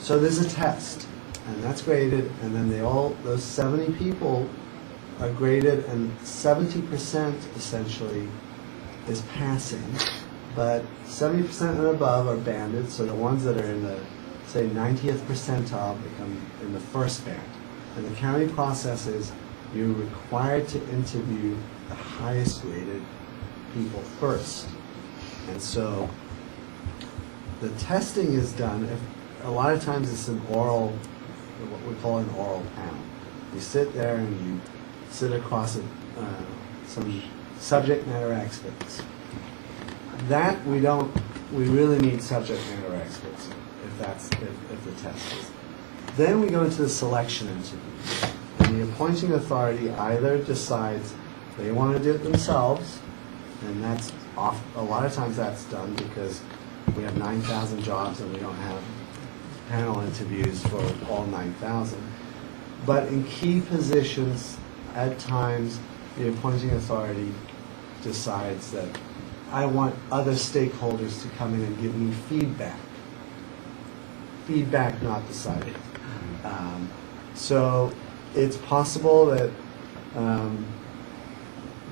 So there's a test, and that's graded, and then those 70 people are graded, and 70% essentially is passing, but 70% and above are banded, so the ones that are in the, say, 90th percentile become in the first band. And the county process is you're required to interview the highest rated people first. And so the testing is done, a lot of times it's an oral, what we call an oral panel. You sit there and you sit across some subject matter experts. That we really need subject matter experts if the test is. Then we go into the selection interview. And the appointing authority either decides they want to do it themselves, and that's a lot of times that's done because we have 9,000 jobs and we don't have panel interviews for all 9,000. But in key positions, at times, the appointing authority decides that I want other stakeholders to come in and give me feedback. Feedback, not deciding. So it's possible that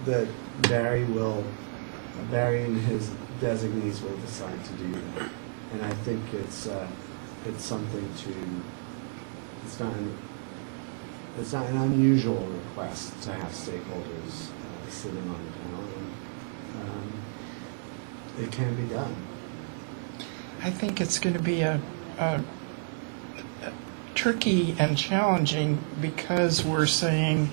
that Barry and his designees will decide to do that. And I think it's something to, it's not an unusual request to have stakeholders sitting on the panel. And, it can be done. I think it's going to be a tricky and challenging because we're saying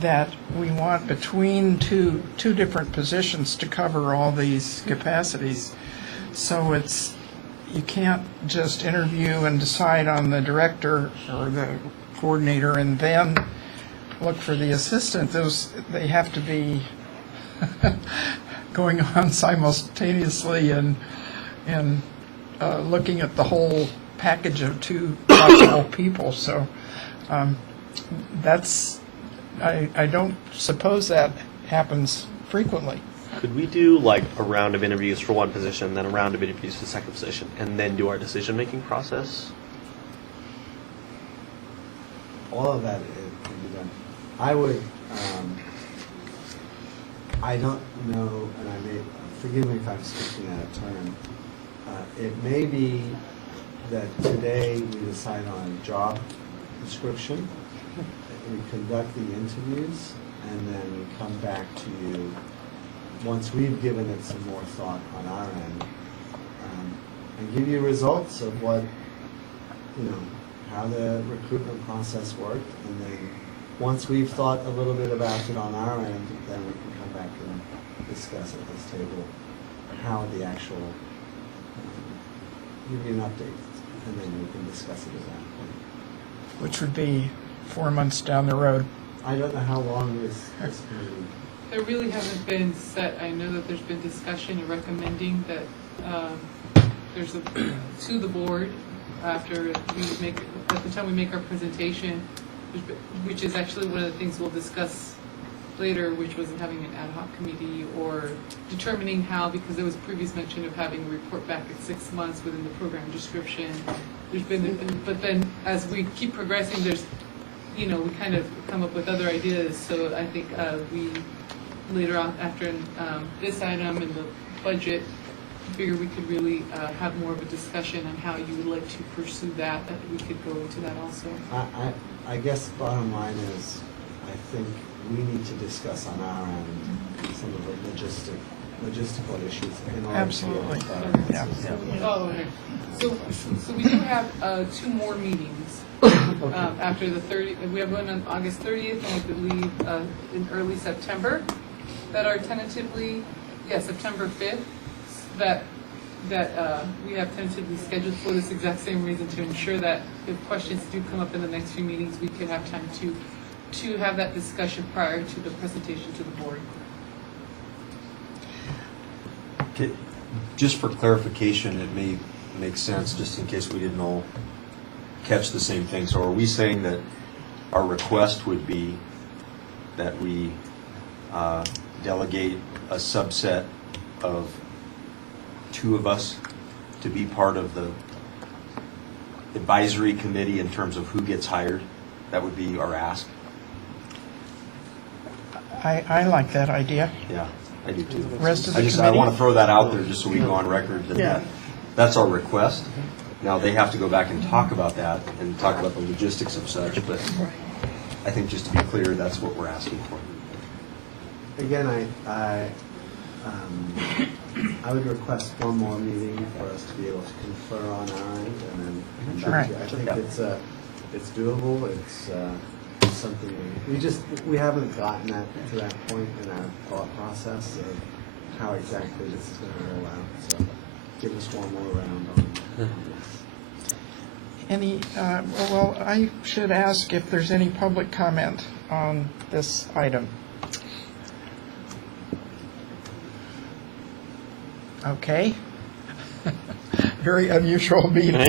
that we want between two different positions to cover all these capacities. So you can't just interview and decide on the director or the coordinator and then look for the assistant. They have to be going on simultaneously and looking at the whole package of two possible people. So I don't suppose that happens frequently. Could we do like a round of interviews for one position, then a round of interviews for the second position, and then do our decision-making process? All of that can be done. I would, I don't know, and forgive me if I'm speaking out of turn. It may be that today we decide on a job description, we conduct the interviews, and then we come back to you once we've given it some more thought on our end, and give you results of what, how the recruitment process worked, and then once we've thought a little bit about it on our end, then we can come back and discuss at this table how the actual, give you an update, and then we can discuss it at that point. Which would be 4 months down the road. I don't know how long this committee. There really hasn't been set, I know that there's been discussion and recommending that there's to the board after at the time we make our presentation, which is actually one of the things we'll discuss later, which was having an ad hoc committee or determining how, because there was previous mention of having a report back at 6 months within the program description. There's been, but then as we keep progressing, there's, we kind of come up with other ideas. So I think we later on after this item and the budget, figure we could really have more of a discussion on how you would like to pursue that we could go into that also. I guess bottom line is, I think we need to discuss on our end some of the logistical issues in order Absolutely. to get Yeah. Oh, okay. So we do have 2 more meetings after the 30th. We have one on August 30th, and I believe in early September that are tentatively, September 5th. That we have tentatively scheduled for this exact same reason, to ensure that if questions do come up in the next few meetings, we can have time to have that discussion prior to the presentation to the board. Okay, just for clarification, it may make sense, just in case we didn't all catch the same thing. So are we saying that our request would be that we delegate a subset of 2 of us to be part of the advisory committee in terms of who gets hired? That would be our ask? I like that idea. Yeah, I do too. Rest of the I committee? want to throw that out there just so we go on record that that's our request. Now, they have to go back and talk about that and talk about the logistics of such, but I think just to be clear, that's what we're asking for. Again, I would request one more meeting for us to be able to confer on our end, and then come back to you. I think it's doable. It's something we haven't gotten to that point in our thought process of how exactly this is going to roll out. So give us one more round on this. Well, I should ask if there's any public comment on this item. Okay. very unusual meeting.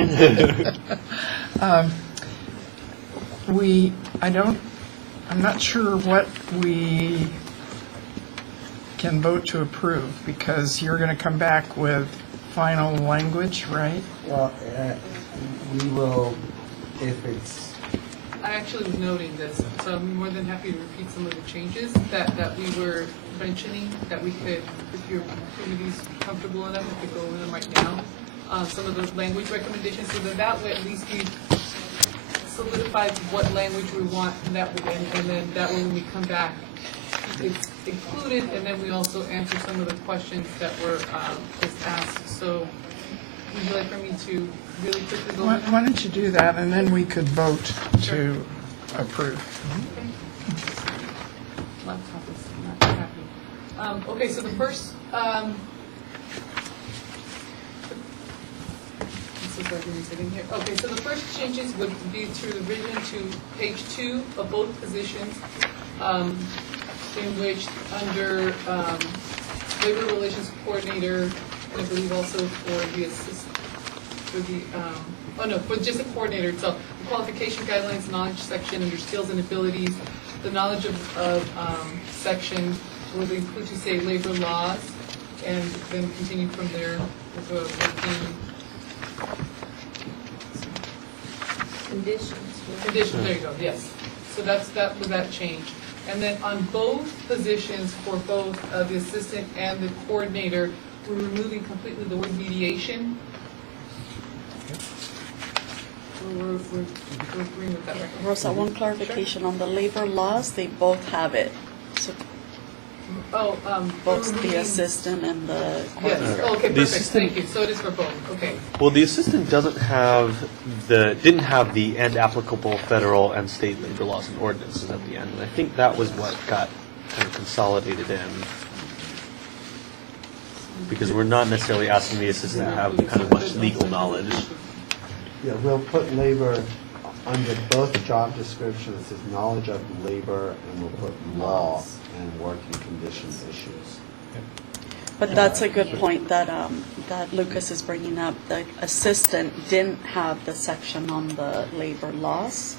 I'm not sure what we can vote to approve, because you're going to come back with final language, right? Well, we will, if it's, I actually was noting this, so I'm more than happy to repeat some of the changes that we were mentioning, that we could, if your committee's comfortable enough, we could go over them right now. Some of the language recommendations, so that way at least we solidify what language we want, and then that way when we come back, it's included, and then we also answer some of the questions that were just asked. So would you like for me to really quickly go over them? Why don't you do that, and then we could vote to approve. Laptop is not happy. Okay, so the first, I'm so sorry for me sitting here. Okay, so the first changes would be to the revision to page 2 of both positions, in which under labor relations coordinator, and I believe also for the assistant, for just the coordinator itself, the qualification guidelines, knowledge section under skills and abilities, the knowledge of section would include to say labor laws, and then continue from there with the working conditions, there you go, yes. So that was that change. And then on both positions, for both the assistant and the coordinator, we're removing completely the word mediation. We're agreeing with that, right? Rosa, one clarification on the labor laws, they both have it. So both the assistant and the coordinator. Yes, okay, The perfect, assistant- thank you. So it is for both, okay. Well, the assistant didn't have the and applicable federal and state labor laws and ordinances at the end, and I think that was what got kind of consolidated in. Because we're not necessarily asking the assistant to have kind of much legal knowledge. yeah, we'll put labor under both job descriptions, it says knowledge of labor, and we'll put law and working conditions issues. But that's a good point that Lucas is bringing up. The assistant didn't have the section on the labor laws,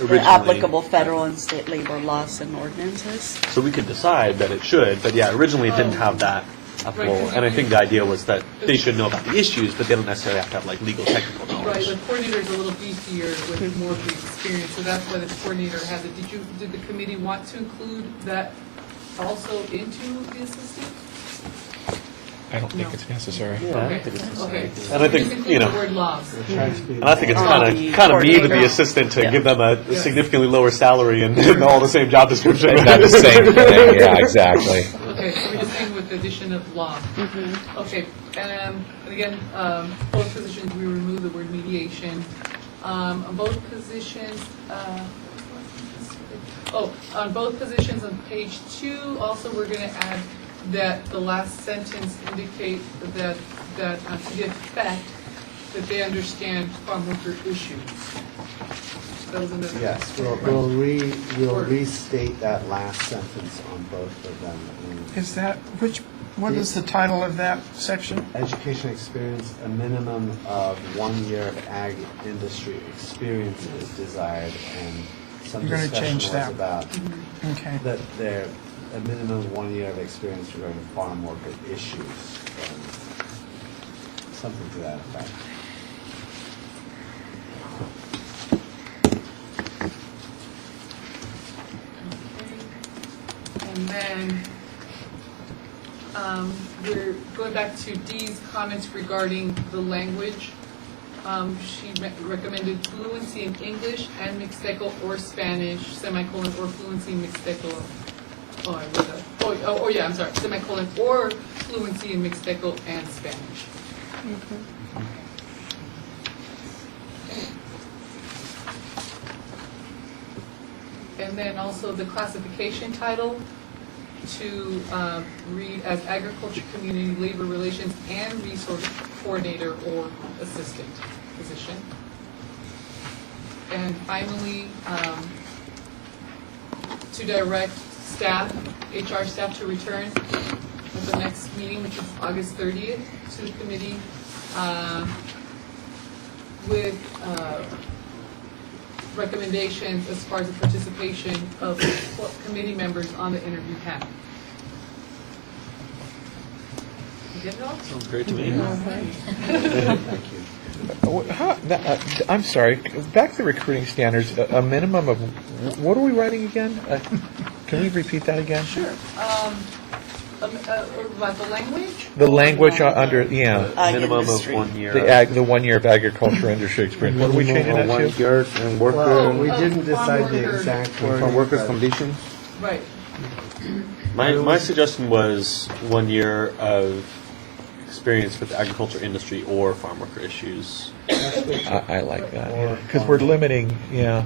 the applicable federal and state labor laws and ordinances. So we could decide that it should, but yeah, originally it didn't have that applicable. And I think the idea was that they should know about the issues, but they don't necessarily have to have like legal technical Right, knowledge. the coordinator is a little beefier with more of the experience, so that's why the coordinator has it. Did the committee want to include that also into the assistant? I don't think No. it's necessary. Yeah, I don't think it's Okay. necessary. And I think, Just you include know, the word laws. We're trying to be. and I think it's kind of mean to coordinator. the assistant to Yeah. give them a significantly lower salary and all the same job description. It's not the same thing, yeah, exactly. Okay, so we're just saying with the addition of law. Okay, and again, both positions, we remove the word mediation. On both positions, on both positions on page 2, also we're going to add that the last sentence indicate that to the effect that they understand farm worker issues. That was another. Yes, we'll restate that last sentence on both of them. Is that, what is the title of that section? Education experience, a minimum of 1 year of ag industry experience is desired, and some You're gonna discussion change was that. about Okay. that there, a minimum of 1 year of experience regarding farm worker issues, something to that effect. And then, we're going back to Dee's comments regarding the language. She recommended fluency in English and Mixteco or Spanish, semicolon, or fluency in Mixteco. Oh, I wrote that. Oh, yeah, I'm sorry, semicolon, or fluency in Mixteco and Spanish. And then also the classification title to read as agriculture, community, labor relations, and resource coordinator or assistant position. And finally, to direct staff, HR staff to return at the next meeting, which is August 30th, to the committee with recommendations as far as the participation of committee members on the interview panel. You get it all? Sounds great to me. I'm sorry, back to the recruiting standards, a minimum of, what are we writing again? Can we repeat that again? Sure. About the language? The language under, yeah, Ag Minimum industry. of 1 year. the 1 year of agriculture industry experience. What are we changing that Minimum of 1 to? year and worker, Well, we Oh, didn't decide the farm exact from wording. workers' but- conditions. Right. My suggestion was 1 year of experience with the agriculture industry or farm worker issues. I like that, Or because we're limiting, yeah,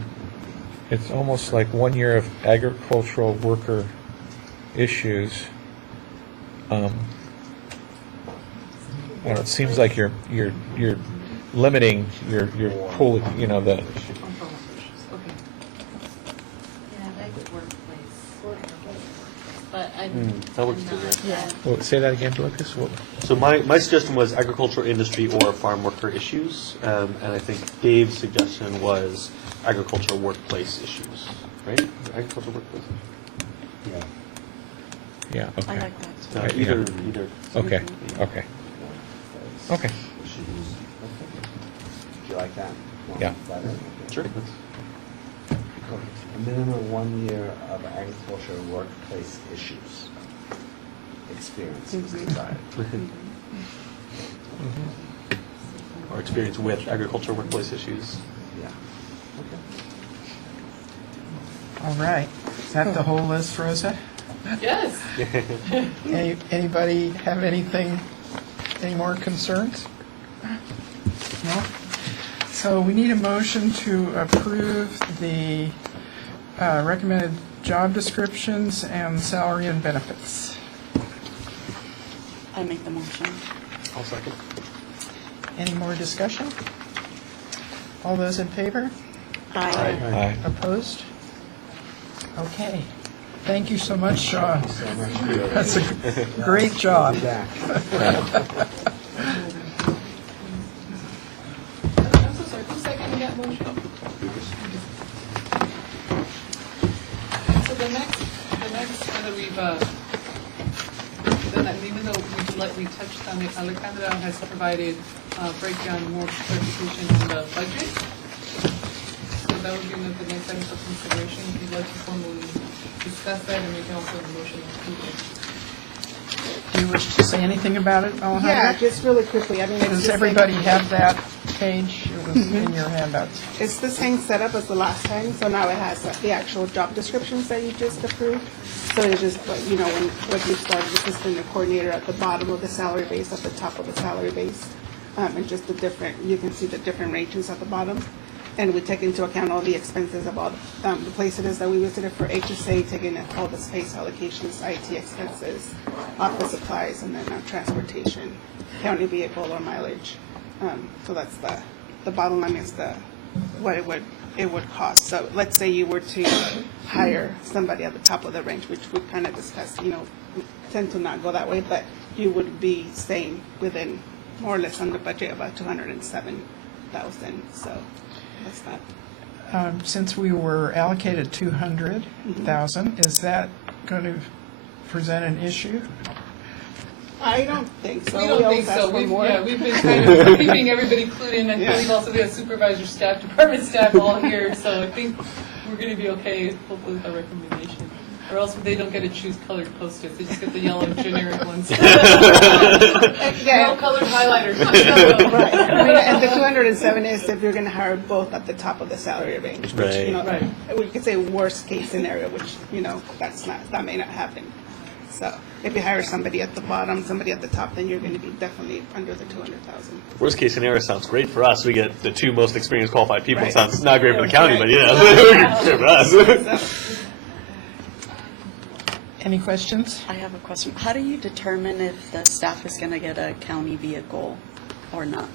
it's almost like 1 year of agricultural worker issues. I don't know, it seems like you're limiting your pool, you know, the, On farm worker issues. Okay. Yeah, that's workplace. But I. that works too, Yeah. well, say that again, Lucas? What- So my suggestion was agricultural industry or farm worker issues, and I think Dave's suggestion was agricultural workplace issues, right? Agricultural workplace. Yeah. Yeah, I okay. like that too. Right, Either, yeah. either. Okay, okay. Okay, Do you like that? Yeah. Better? Sure. A minimum of 1 year of agriculture workplace issues. Experience is desired. Or experience with agricultural workplace issues. Yeah. Okay. All right. Is that the whole list, Rosa? Yes. Anybody have anything, any more concerns? No? So we need a motion to approve the recommended job descriptions and salary and benefits. I make the motion. I'll second. Any more discussion? All those in favor? Aye. aye. Opposed? Okay. Thank you so much, Shaw. That's a great job. Back. I'm so sorry, who's seconding that motion? So the next one that we've, then even though we touched on it, Alejandra has provided breakdown, more clarification on the budget. So that would be the next item for consideration, if you'd like to formally discuss that, and we can also have a motion to approve Do you wish to say anything about it, Alejandra? Yeah, just really quickly, I mean, it's Does just everybody have that page? It was in your handouts. It's the same setup as the last time, so now it has the actual job descriptions that you just approved. So it's just, like, you know, when you started the assistant coordinator at the bottom of the salary base, at the top of the salary base, and just the different, you can see the different ranges at the bottom. And we take into account all the expenses of all the places that we visited for HSA, taking in all the space allocations, IT expenses, office supplies, and then transportation, county vehicle or mileage. So that's the bottom line is what it would cost. So let's say you were to hire somebody at the top of the range, which we kind of discussed, you know, we tend to not go that way, but you would be staying within more or less on the budget about 207,000. So that's that. Since we were allocated 200,000, is that going to present an issue? I don't think so. We don't always think ask so. for We've, more. yeah, we've been kind of keeping everybody clued in. I believe also we have supervisor staff, department staff all here, so I think we're going to be okay, hopefully with our recommendation. Or else they don't get to choose colored Post-its, they just get the yellow generic ones. No colored highlighters. Right. I mean, and the 207 is if you're going to hire both at the top of the salary range, which, you know, Right. we could say worst case scenario, which, you know, that may not happen. So if you hire somebody at the bottom, somebody at the top, then you're going to be definitely under the 200,000. Worst case scenario sounds great for us. We get the two most experienced qualified people. Right. Sounds not great for the county, but yeah, great for us. So, Any questions? I have a question. How do you determine if the staff is going to get a county vehicle or not?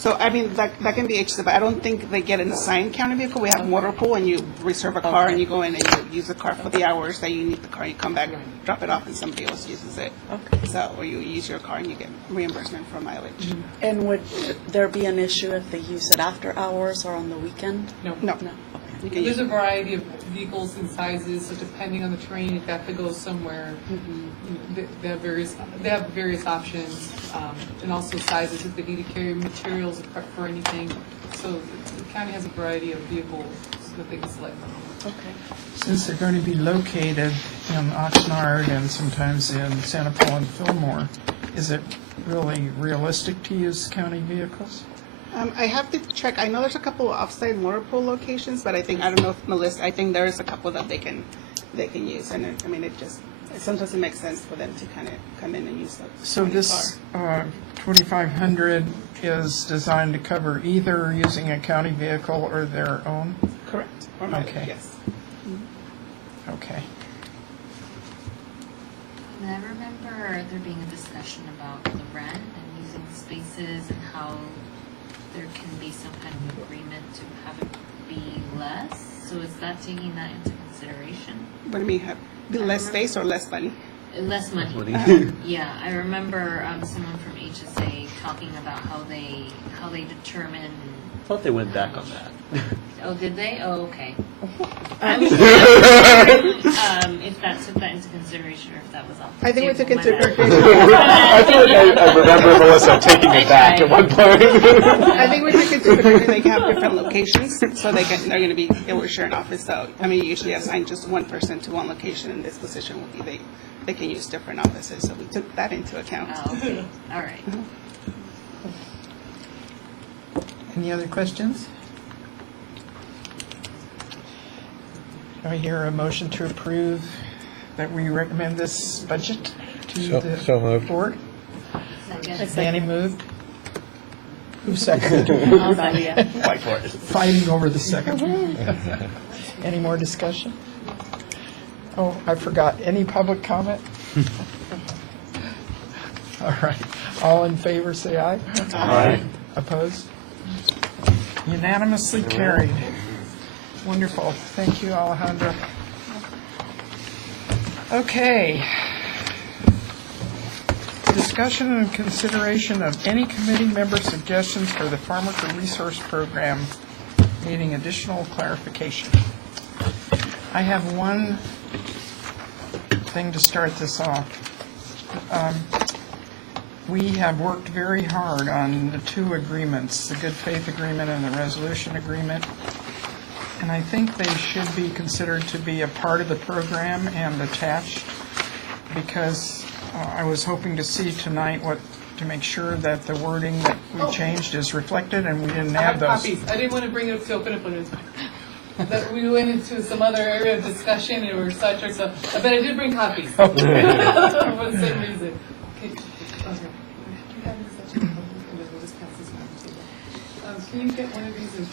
So, I mean, that can be HSA, but I don't think they get an assigned county vehicle. We have motor pool, and you reserve a car, and you go in and you use the car for the hours that you need the car. You come back, drop it off, and somebody else uses it. Okay. So, or you use your car and you get reimbursement for mileage. And would there be an issue if they use it after hours or on the weekend? No. No. No. You can There's use a variety of vehicles and sizes, so depending on the terrain, if they have to go somewhere, they have various options, and also sizes if they need to carry materials or prep for anything. So the county has a variety of vehicles that they can select from. Okay. Since they're going to be located in Oxnard and sometimes in Santa Paula and Fillmore, is it really realistic to use county vehicles? I have to check. I know there's a couple of off-site motor pool locations, but I don't know if Melissa, I think there is a couple that they can use. And I mean, sometimes it makes sense for them to kind of come in and use the So county this car. 2,500 is designed to cover either using a county vehicle or their own? Correct. Or mileage, Okay. yes. Okay. And I remember there being a discussion about the rent and using spaces and how there can be some kind of agreement to have it be less. So is that taking that into consideration? What do you mean, less space or less money? Less money. Yeah, I remember someone from HSA talking about how they determine. I thought they went back on that. Oh, did they? Oh, okay. If that took that into consideration, or if that was off. I think we took into consideration. I feel like I remember Melissa taking it back at one point. I think we took into consideration they can have different locations, so they're going to be, we're sharing office. So, I mean, you usually assign just one person to one location, and this position would be they can use different offices. So we took that into account. Oh, okay. All right. Any other questions? Do I hear a motion to approve that we recommend this budget to So the moved. board? Second. Danny moved. Who seconded? Fight for it. Fighting over the second. Any more discussion? Oh, I forgot. Any public comment? All right. All in favor, say aye. Aye. Opposed? Unanimously carried. Wonderful. Thank you, Alejandra. Okay. Discussion and consideration of any committee member suggestions for the Farmworker Resource Program needing additional clarification. I have one thing to start this off. We have worked very hard on the two agreements, the good faith agreement and the resolution agreement. And I think they should be considered to be a part of the program and attached, because I was hoping to see tonight to make sure that the wording that we changed is reflected, and we didn't I have have those. copies. I didn't want to bring it up to open up, but that we went into some other area of discussion and we were sidetracked, so, but I did bring copies. Okay. For the same reason. Okay. We have such a- we'll just pass this around the table. Can you get one of these and?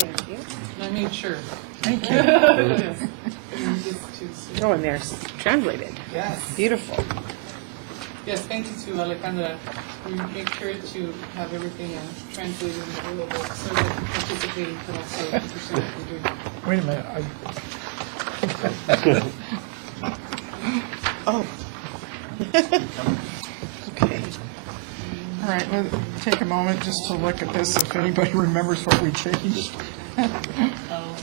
Thank you. I made sure. Thank you. Yes. And this too, so- Oh, and there's translated. Yes. Beautiful. Yes, thank you to Alejandra. We make sure to have everything translated and available so that the participating can also understand what we're doing. Wait a minute. Oh. Okay. All right, let's take a moment just to look at this, if anybody remembers what we changed. Oh,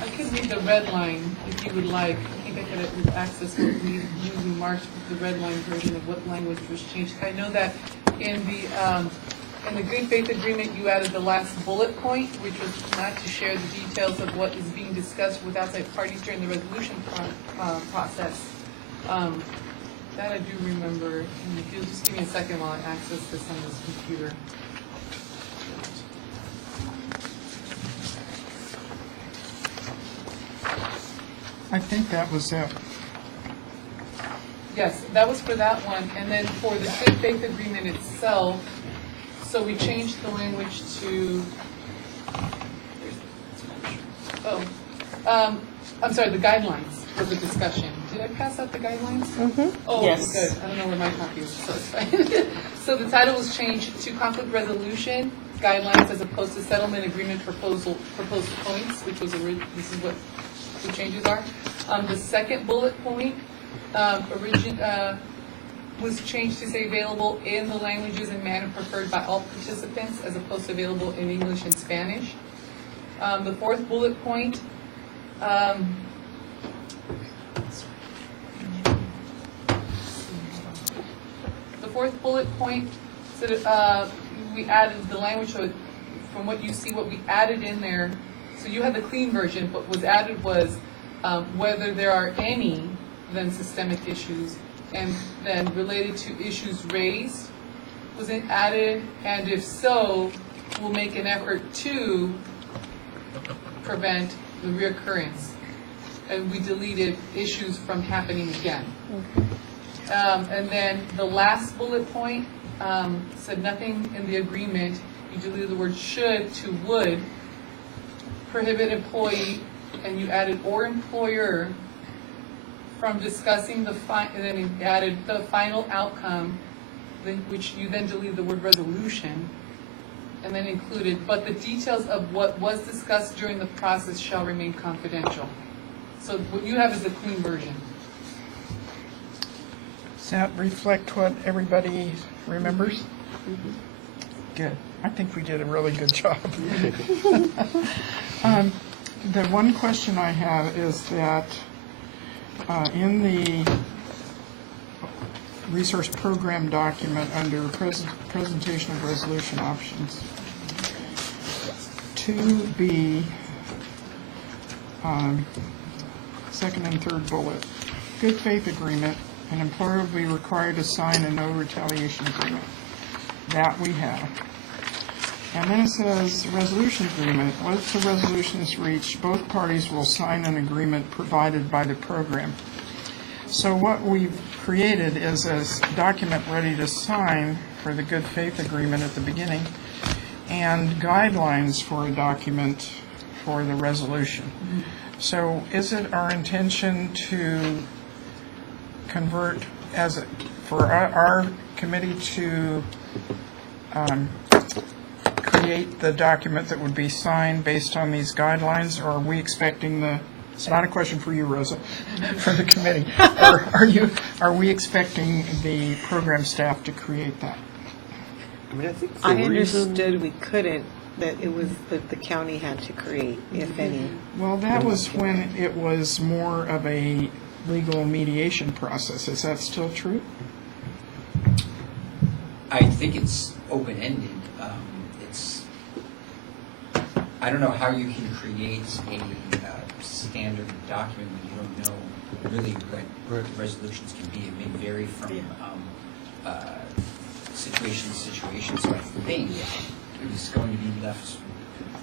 I could read the red line if you would like. I think I could access what we used in March, the red line version of what language was changed. I know that in the good faith agreement, you added the last bullet point, which was not to share the details of what is being discussed with outside parties during the resolution process. That I do remember. And if you'll just give me a second while I access this on this computer. I think that was it. Yes, that was for that one, and then for the good faith agreement itself, so we changed the language to, I'm sorry, the guidelines. was a discussion. Did I pass out the guidelines? Oh, Yes. good. I don't know where my copy is, so it's fine. So the title was changed to conflict resolution guidelines as opposed to settlement agreement proposed points, which was this is what the changes are. The second bullet point was changed to say available in the languages and manner preferred by all participants as opposed to available in English and Spanish. The fourth bullet point, said we added the language, so from what you see, what we added in there, so you had the clean version, but what was added was whether there are any then systemic issues, and then related to issues raised was added, and if so, we'll make an effort to prevent the reoccurrence. And we deleted issues from happening again. And then the last bullet point said nothing in the agreement, you deleted the word should to would, prohibit employee, and you added or employer from discussing and then you added the final outcome, which you then deleted the word resolution, and then included, but the details of what was discussed during the process shall remain confidential. So what you have is the clean version. Does that reflect what everybody remembers? Good. I think we did a really good job. The one question I have is that in the resource program document under presentation of resolution options, 2B, second and third bullet, good faith agreement, an employer will be required to sign a no retaliation agreement. That we have. And then it says resolution agreement. Once the resolution is reached, both parties will sign an agreement provided by the program. So what we've created is a document ready to sign for the good faith agreement at the beginning, and guidelines for a document for the resolution. So is it our intention to convert for our committee to create the document that would be signed based on these guidelines, or are we expecting it's not a question for you, Rosa, for the committee. Are we expecting the program staff to create that? I mean, I think I understood we couldn't, that it was that the county had to create, if any. Well, that was when it was more of a legal mediation process. Is that still true? I think it's open-ended. I don't know how you can create a standard document when you don't know really what resolutions can be. It may vary from situation to situation. So I think it is going to be left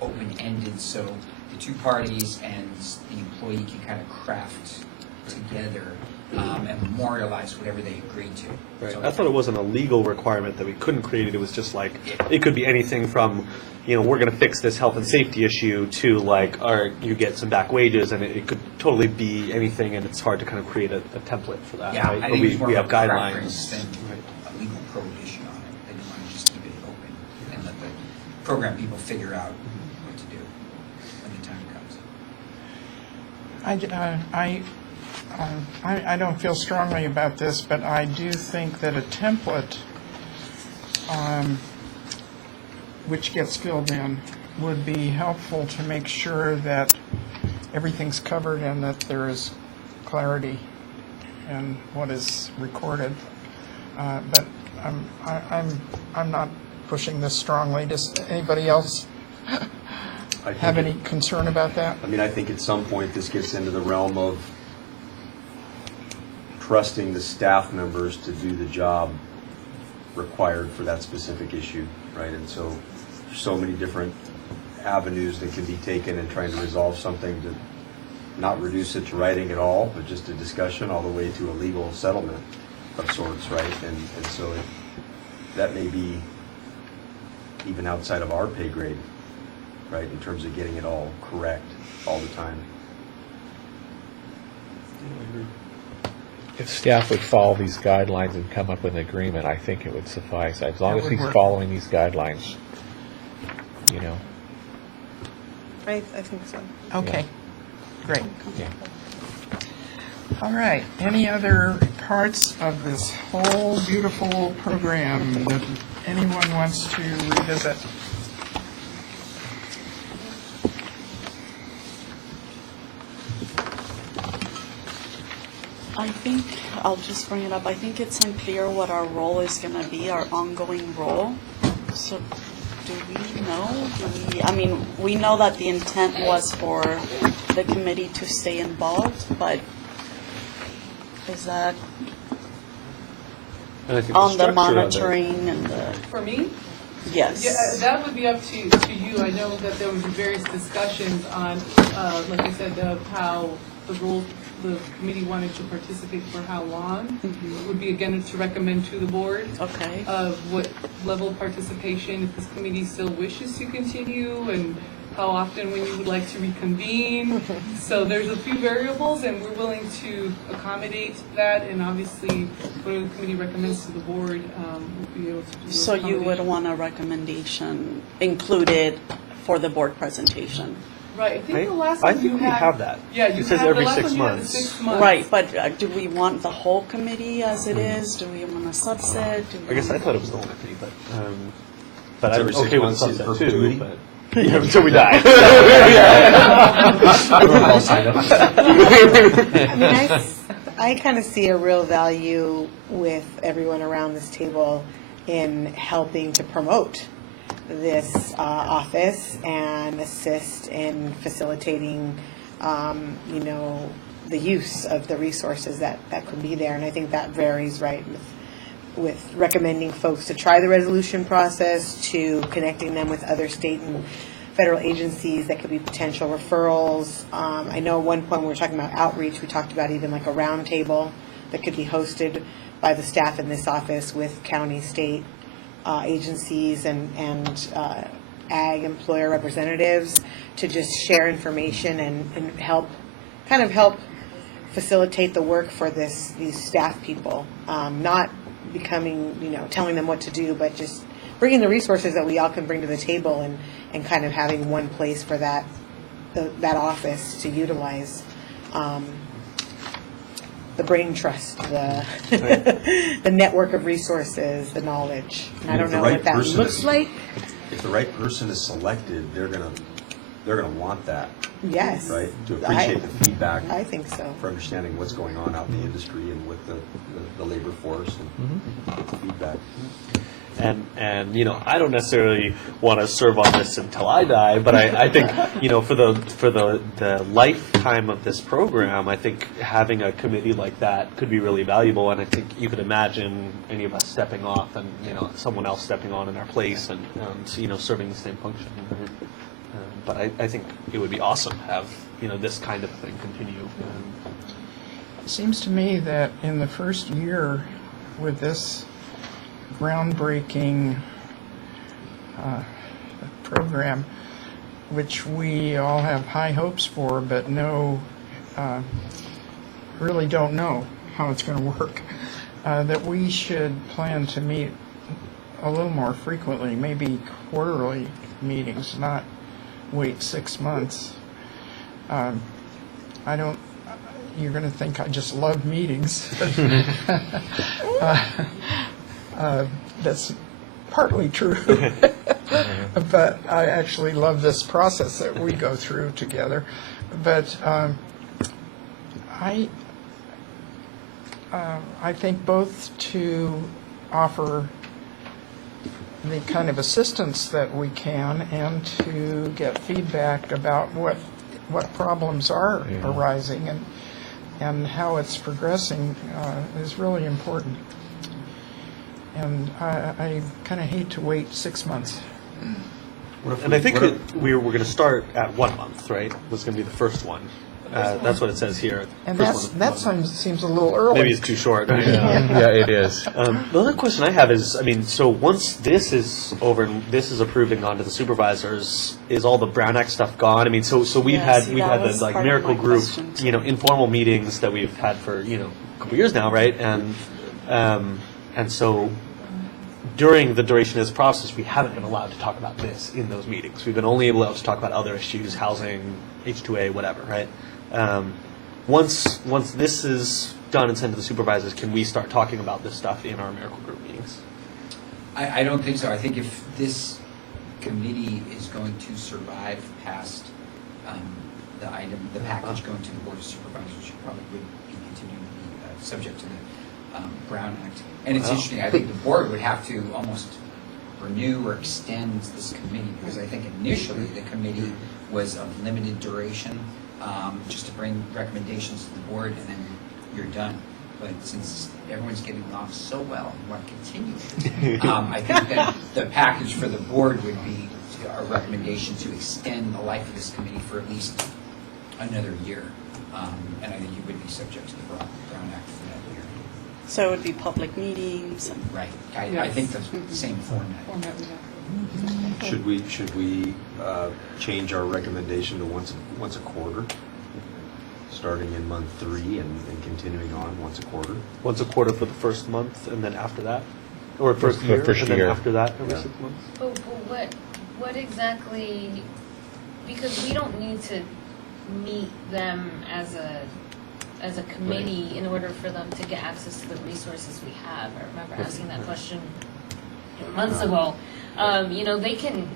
open-ended so the two parties and the employee can kind of craft together and memorialize whatever they agreed to. Right. So I thought it wasn't a legal requirement that we couldn't create it. It was just like, it could be anything from, we're going to fix this health and safety issue to like, you get some back wages, and it could totally be anything, and it's hard to kind of create a template for that. Yeah, right? I But think it's more we of have a guidelines. preference than a legal prohibition on it. I didn't want to just keep it open and let the program people figure out what to do when the time comes. I don't feel strongly about this, but I do think that a template which gets filled in would be helpful to make sure that everything's covered and that there is clarity in what is recorded. But I'm not pushing this strongly. Does anybody else have any concern about that? I mean, I think at some point this gets into the realm of trusting the staff members to do the job required for that specific issue, right? And so many different avenues that can be taken in trying to resolve something, to not reduce it to writing at all, but just a discussion all the way to a legal settlement of sorts, right? And so that may be even outside of our pay grade, right, in terms of getting it all correct all the time. If staff would follow these guidelines and come up with an agreement, I think it would suffice, as long That as would he's work. following these guidelines, you know. I think so. Okay, great. Yeah. All right, any other parts of this whole beautiful program that anyone wants to revisit? I think, I'll just bring it up, I think it's unclear what our role is gonna be, our ongoing role. So, do we know? I mean, we know that the intent was for the committee to stay involved, but is that And I think on the structure of it- monitoring and the, For me? yes? Yeah, that would be up to you. I know that there would be various discussions on, like I said, of how the role, the committee wanted to participate for how long. It would be again to recommend to the board Okay. of what level of participation, if this committee still wishes to continue, and how often we would like to reconvene. So there's a few variables, and we're willing to accommodate that, and obviously, whatever the committee recommends to the board, we'll be able to do those So you would accommodations. want a recommendation included for the board presentation? Right, I think the last I one think you we had. have that. Yeah, you It says had, every the last 6 one you had the months. 6 months. Right, but do we want the whole committee as it is? Do we want a subset? Do we I guess I want- thought it was the whole committee, but It's I'm every 6 okay with months in sunset too, perpetuity? but. Yeah, until we die. I mean, I kind of see a real value with everyone around this table in helping to promote this office and assist in facilitating, the use of the resources that could be there. And I think that varies, right, with recommending folks to try the resolution process, to connecting them with other state and federal agencies that could be potential referrals. I know at one point when we were talking about outreach, we talked about even like a roundtable that could be hosted by the staff in this office with county, state agencies and ag employer representatives to just share information and help facilitate the work for these staff people, not becoming, telling them what to do, but just bringing the resources that we all can bring to the table and kind of having one place for that office to utilize. The brain trust, the network of resources, the knowledge. And I don't know what that looks like. If the right person is selected, they're gonna want that, Yes. right? To appreciate the feedback. I think so. For understanding what's going on out in the industry and with the labor force and get the feedback. And I don't necessarily want to serve on this until I die, but I think for the lifetime of this program, I think having a committee like that could be really valuable. And I think you could imagine any of us stepping off and someone else stepping on in our place and serving the same function. But I think it would be awesome to have this kind of thing continue. It seems to me that in the first year with this groundbreaking program, which we all have high hopes for, but really don't know how it's going to work, that we should plan to meet a little more frequently, maybe quarterly meetings, not wait 6 months. You're going to think I just love meetings. That's partly true. But I actually love this process that we go through together. But I think both to offer the kind of assistance that we can and to get feedback about what problems are arising and how it's progressing is really important. And I kind of hate to wait 6 months. And I think that we're going to start at 1 month, right? Was going to be the first one. That's what it says here. And First one. seems a little early. Maybe it's too short. Yeah, it is. The other question I have is, I mean, so once this is over and this is approved and gone to the supervisors, is all the Brown Act stuff gone? I mean, so we've Yeah, had see, we've that had was the like part of Miracle my Group, question, too. you know, informal meetings that we've had for a couple years now, right? And so during the duration of this process, we haven't been allowed to talk about this in those meetings. We've been only allowed to talk about other issues, housing, H2A, whatever, right? Once this is done and sent to the supervisors, can we start talking about this stuff in our Miracle Group meetings? I don't think so. I think if this committee is going to survive past the package going to the Board of Supervisors, you probably would be continuing to be subject to the Brown Act. And it's interesting, I think the board would have to almost renew or extend this committee, because I think initially the committee was of limited duration, just to bring recommendations to the board, and then you're done. But since everyone's getting along so well and want to continue, I think that the package for the board would be a recommendation to extend the life of this committee for at least another year. And I think you would be subject to the Brown Act for that year. So it would be public meetings and. Right. I think that's the same format. Should we change our recommendation to once a quarter, starting in month 3 and continuing on once a quarter? Once a quarter for the first month, and then after that, or For first the year, first and then year. after that, every Yeah. 6 months. But what exactly, because we don't need to meet them as a committee in order for them to get access to the resources we have. I remember asking that question months ago. You know, they can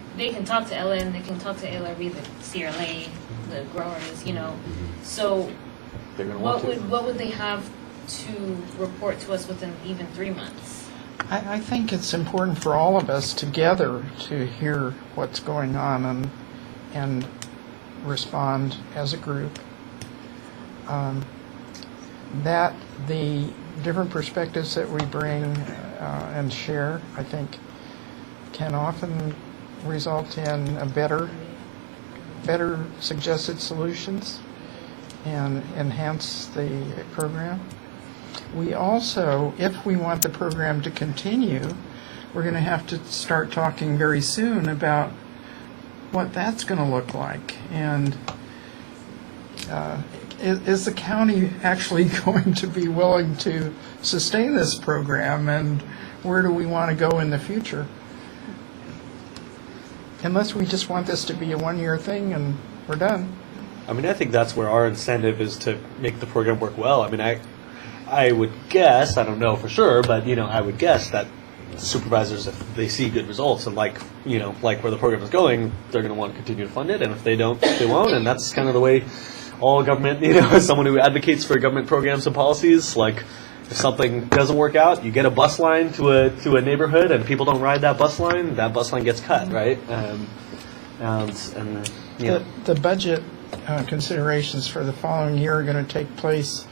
talk to Ellen, they can talk to ALRB, the CRLA, the growers, you know. So They're gonna want to. what would they have to report to us within even 3 months? I think it's important for all of us together to hear what's going on and respond as a group. That the different perspectives that we bring and share, I think, can often result in a better suggested solutions and enhance the program. We also, if we want the program to continue, we're going to have to start talking very soon about what that's going to look like. And is the county actually going to be willing to sustain this program, and where do we want to go in the future? Unless we just want this to be a one-year thing and we're done. I mean, I think that's where our incentive is to make the program work well. I mean, I would guess, I don't know for sure, but, you know, I would guess that the supervisors, if they see good results and like where the program is going, they're going to want to continue to fund it. And if they don't, they won't. And that's kind of the way all government, as someone who advocates for government programs and policies, like if something doesn't work out, you get a bus line to a neighborhood and people don't ride that bus line gets cut, right? The budget considerations for the following year are going to take place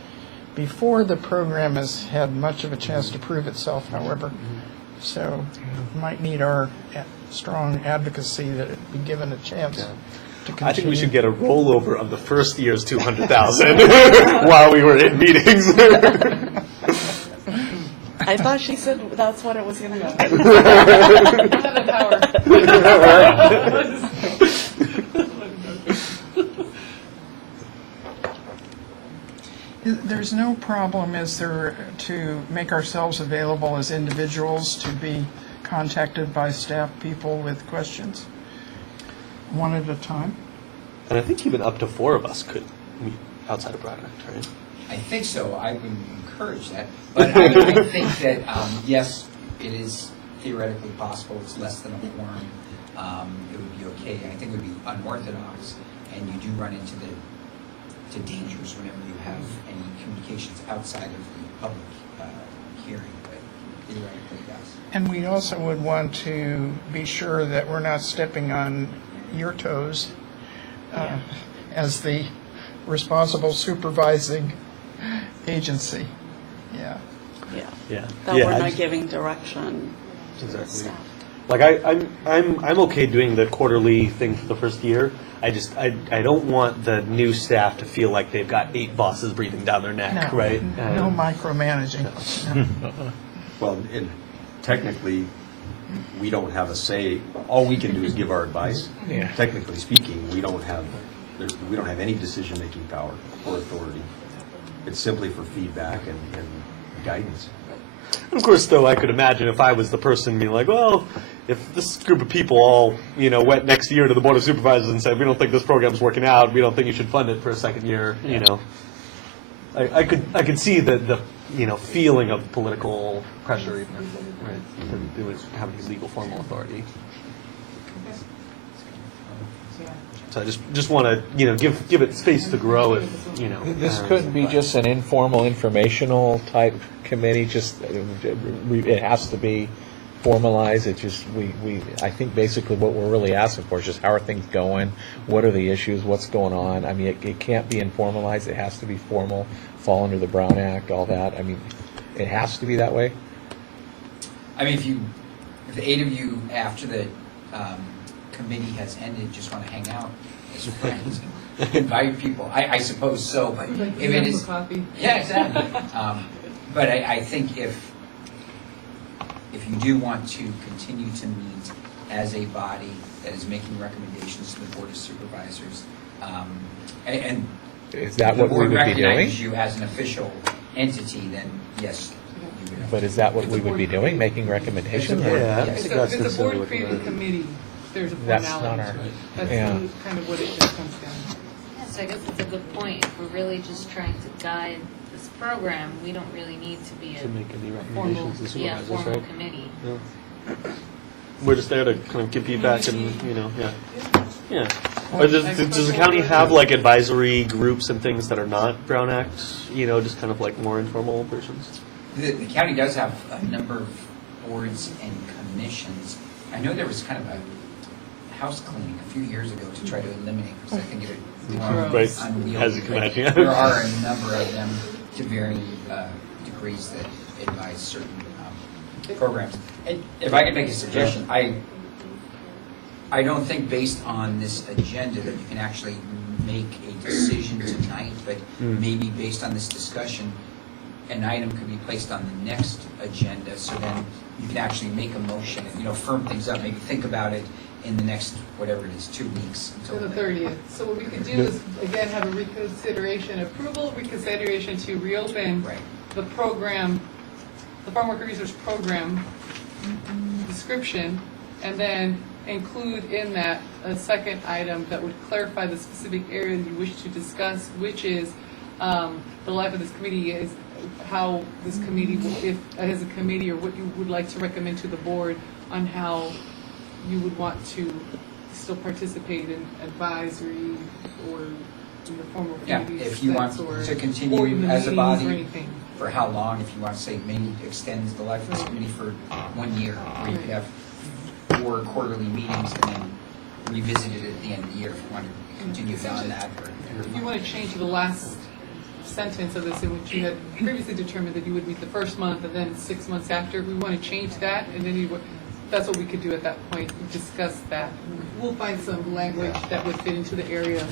before the program has had much of a chance to prove itself, however. So might need our strong advocacy that it be given a chance to continue. I think we should get a rollover of the first year's 200,000 while we were in meetings. I thought she said that's what it was going to I have the power. There's no problem, is there, to make ourselves available as individuals to be contacted by staff people with questions, one at a time? And I think even up to 4 of us could meet outside of Brown Act, right? I think so. I would encourage that. But I think that, yes, it is theoretically possible. It's less than a quorum. It would be okay. I think it would be unorthodox, and you do run into to dangers whenever you have any communications outside of the public hearing. But theoretically, yes. And we also would want to be sure that we're not stepping on your toes as the responsible supervising agency. Yeah. Yeah. Yeah. That Yeah, we're I not just- giving direction to the Exactly. staff. Like I'm okay doing the quarterly thing for the first year. I don't want the new staff to feel like they've got 8 bosses breathing down their neck, No, right? no micromanaging. No. Well, and technically, we don't have a say. All we can do is give our advice. Yeah. Technically speaking, we don't have any decision-making power or authority. It's simply for feedback and guidance. Of course, though, I could imagine if I was the person being like, well, if this group of people all, went next year to the Board of Supervisors and said, we don't think this program's working out, we don't think you should fund it for a second year, I could see the feeling of political pressure, even if, right, it was having legal formal authority. So I just want to, give it space to grow. If This couldn't be just an informal, informational type committee. Just it has to be formalized. It just I think basically what we're really asking for is just how are things going, what are the issues, what's going on. I mean, it can't be informalized. It has to be formal, fall under the Brown Act, all that. I mean, it has to be that way. I mean, if the 8 of you after the committee has ended just want to hang out as friends and invite people, I suppose so. But if it is, yeah, exactly. But I think if you do want to continue to meet as a body that is making recommendations to the Board of Supervisors, and is that the what we board would be doing? recognizes you as an official entity, then yes. But is that what we would be doing, making recommendations? Yeah, I Yes. think So that's if it's a necessarily board what we're created doing. committee, there's a That's formality not our- to it. That's yeah. kind of what it just comes down to. Yeah, so I guess it's a good point. If we're really just trying to guide this program, we don't really need to be To make any formal, recommendations to yeah, supervisors, formal right? committee. Yeah. We're just there to kind of give feedback and, yeah. Or does the county have like advisory groups and things that are not Brown Act, just kind of like more informal versions? The county does have a number of boards and commissions. I know there was kind of a house cleaning a few years ago to try to eliminate, because I think it Right, unwieldy. as you can but imagine. There are a number of them to varying degrees that advise certain programs. And if I could make a suggestion, I don't think based on this agenda that you can actually make a decision tonight, but maybe based on this discussion, an item could be placed on the next agenda, so then you can actually make a motion and, firm things up, maybe think about it in the next, whatever it is, 2 weeks. To the 30th. So what we could do is, again, have a reconsideration to reopen the program, the Farmworker Resource Program description, and then include in that a second item that would clarify the specific area you wish to discuss, which is the life of this committee, is how this committee, if as a committee, or what you would like to recommend to the board on how you would want to still participate in advisory or in the formal Yeah, committee if you want sets or- to or continue even as a meetings or body, anything. for how long, if you want to say maybe extends the life of this committee for 1 year, or you could have 4 quarterly meetings and then revisit it at the end of the year if you want to continue beyond that. If you want to change the last sentence of this, in which you had previously determined that you would meet the first month and then 6 months after, we want to change that, and then that's what we could do at that point, discuss that. We'll find some language that would fit into the area.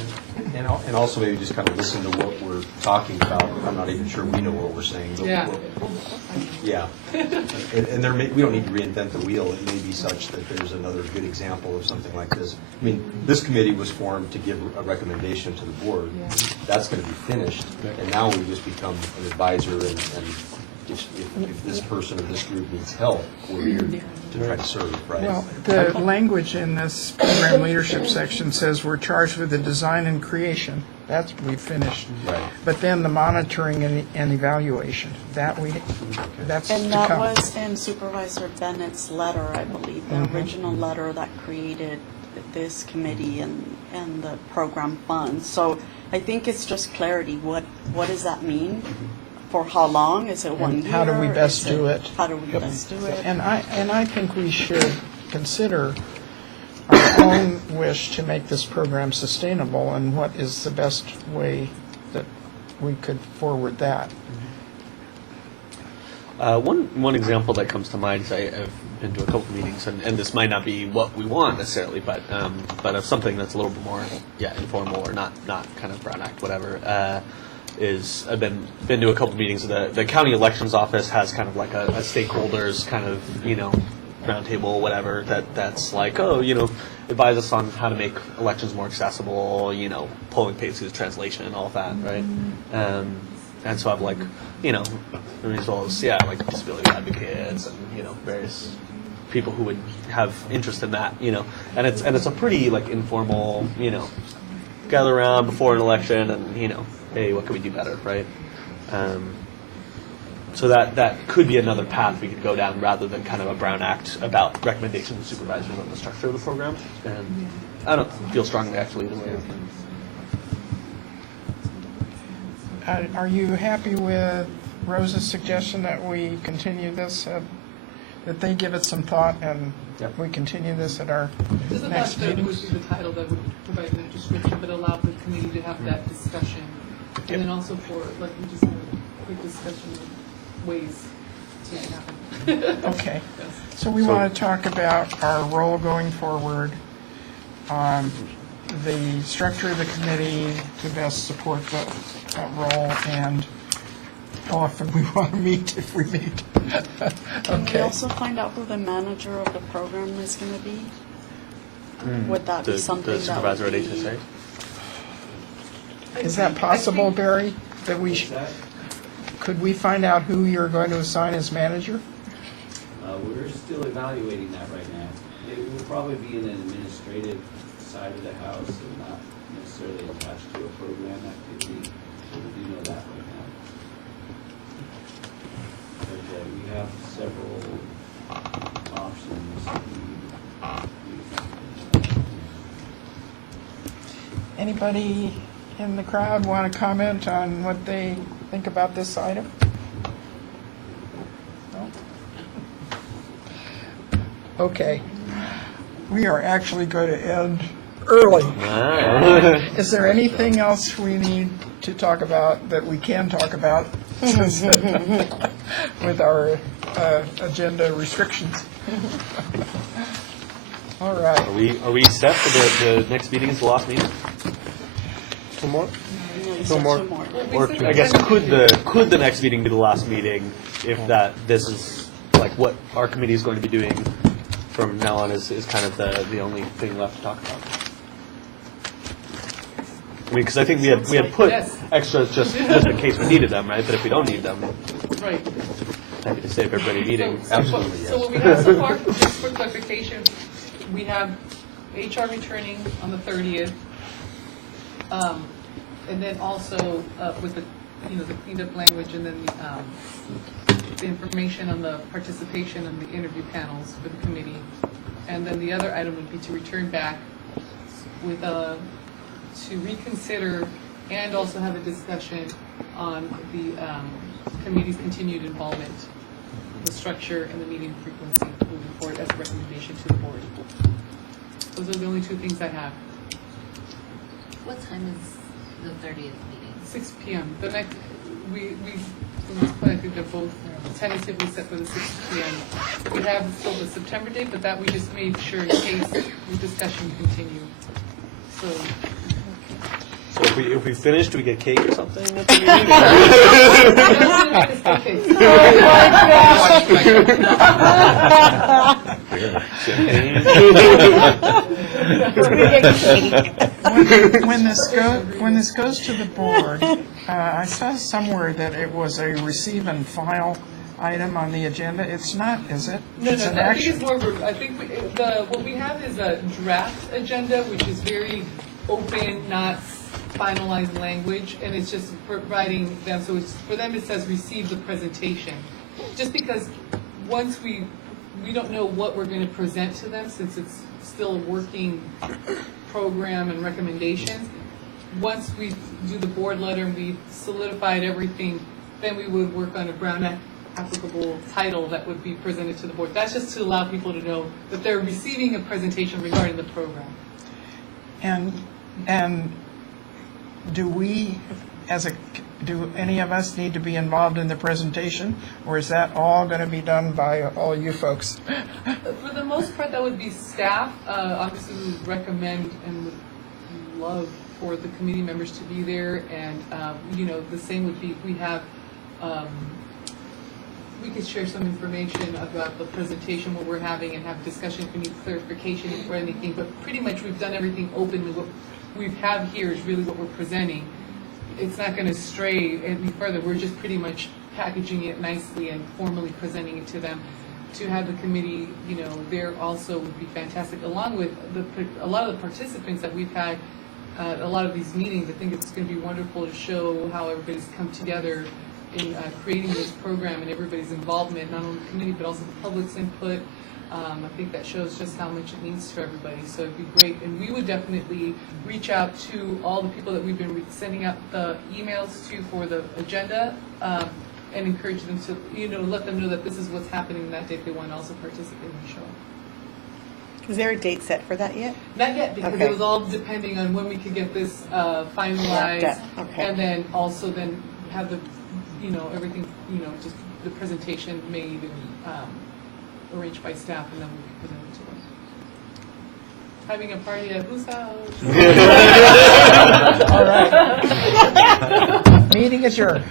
And also maybe just kind of listen to what we're talking about. I'm not even sure we know what we're saying. But Yeah. Yeah. And we don't need to reinvent the wheel. It may be such that there's another good example of something like this. I mean, this committee was formed to give a recommendation to the board. Yeah. That's going to be finished. And now we just become an advisor, and if this person or this group needs help, we're here to try to serve, right? Well, the language in this program leadership section says we're charged with the design and creation. That's, we finished. Right. But then the monitoring and evaluation, that's to And that come. was in Supervisor Bennett's letter, I believe, the Mhm. original letter that created this committee and the program funds. So I think it's just clarity. What does that mean? For how long? Is it 1 And year? how do we best Is do it? How do we best do it? And I think we should consider our own wish to make this program sustainable, and what is the best way that we could forward that. One example that comes to mind is I've been to a couple of meetings, and this might not be what we want necessarily, but of something that's a little bit more informal or not kind of Brown Act whatever. Is I've been to a couple of meetings. The county elections office has kind of like a stakeholders kind of roundtable whatever that's like advise us on how to make elections more accessible, polling pages, translation, and all of that, right? And so I've as well as like disability advocates and various people who would have interest in that, and it's a pretty informal, gather around before an election and hey, what can we do better, right? So that could be another path we could go down rather than kind of a Brown Act about recommendations to supervisors on the structure of the program. And I don't feel strongly actually either way. Are you happy with Rose's suggestion that we continue this, that they give it some thought and we continue this at our Doesn't next that meeting? would be the title that would provide the description, but allow the committee to have that discussion. And then also for, we just had a quick discussion of ways to make it happen. Okay. Yes. So we want to talk about our role going forward, the structure of the committee to best support that role, and how often we want to meet if we meet. Can we Okay. also find out who the manager of the program is going to be? Would that be something The supervisor at that would be... HSA? Is that possible, Barry? That we could we find out who you're going to assign as manager? We're still evaluating that right now. It will probably be in an administrative side of the house and not necessarily attached to a program activity. So we do know that right now. But we have several options. Anybody in the crowd want to comment on what they think about this item? No? Okay. We are actually going to end early. Is there anything else we need to talk about that we can talk about with our agenda restrictions? All right. Are we set for the next meeting? Is the last meeting? Two more? Two more. Or I guess could the next meeting be the last meeting if this is like what our committee is going to be doing from now on is kind of the only thing left to talk about. I mean, because I think we had put extras just in case we needed them, right? But if we don't need them, Right. happy to save everybody meeting. So what we have so far, just for clarification, we have HR returning on the 30th. And then also with the cleaned up language and then the information on the participation in the interview panels for the committee. And then the other item would be to return back with to reconsider and also have a discussion on the committee's continued involvement, the structure and the meeting frequency moving forward as a recommendation to the board. Those are the only two things I have. What time is the 30th meeting? 6 p.m. The next, we from this point, I think they're both tentatively set for the 6 p.m. We have still the September date, but that we just made sure in case the discussion continue. So if we finish, do we get cake or something? When this goes to the board, I saw somewhere that it was a receive and file item on the agenda. It's not, is it? No, It's no, an I think action. it's more, I think what we have is a draft agenda, which is very open, not finalized language, and it's just providing them, so it's, for them it says receive the presentation. Just because once we don't know what we're going to present to them, since it's still a working program and recommendations, once we do the board letter and we've solidified everything, then we would work on a Brown Act applicable title that would be presented to the board. That's just to allow people to know that they're receiving a presentation regarding the program. And do we, as a do any of us need to be involved in the presentation, or is that all going to be done by all you folks? For the most part, that would be staff. Obviously, we would recommend and would love for the committee members to be there. And, the same would be, we have, we could share some information about the presentation, what we're having, and have discussion if we need clarification or anything. But pretty much, we've done everything open. What we have here is really what we're presenting. It's not going to stray any further. We're just pretty much packaging it nicely and formally presenting it to them. To have the committee, there also would be fantastic, along with a lot of the participants that we've had a lot of these meetings. I think it's going to be wonderful to show how everybody's come together in creating this program and everybody's involvement, not only the committee, but also the public's input. I think that shows just how much it means to everybody, so it'd be great. And we would definitely reach out to all the people that we've been sending out the emails to for the agenda, and encourage them to, let them know that this is what's happening that day if they want to also participate in the show. Is there a date set for that yet? Not yet, because Okay. it was all depending on when we could get this finalized. Wrapped up, okay. And then also then have the, everything, just the presentation made and arranged by staff, and then we could present it to us. Having a party at whose house? All right. Meeting adjourned.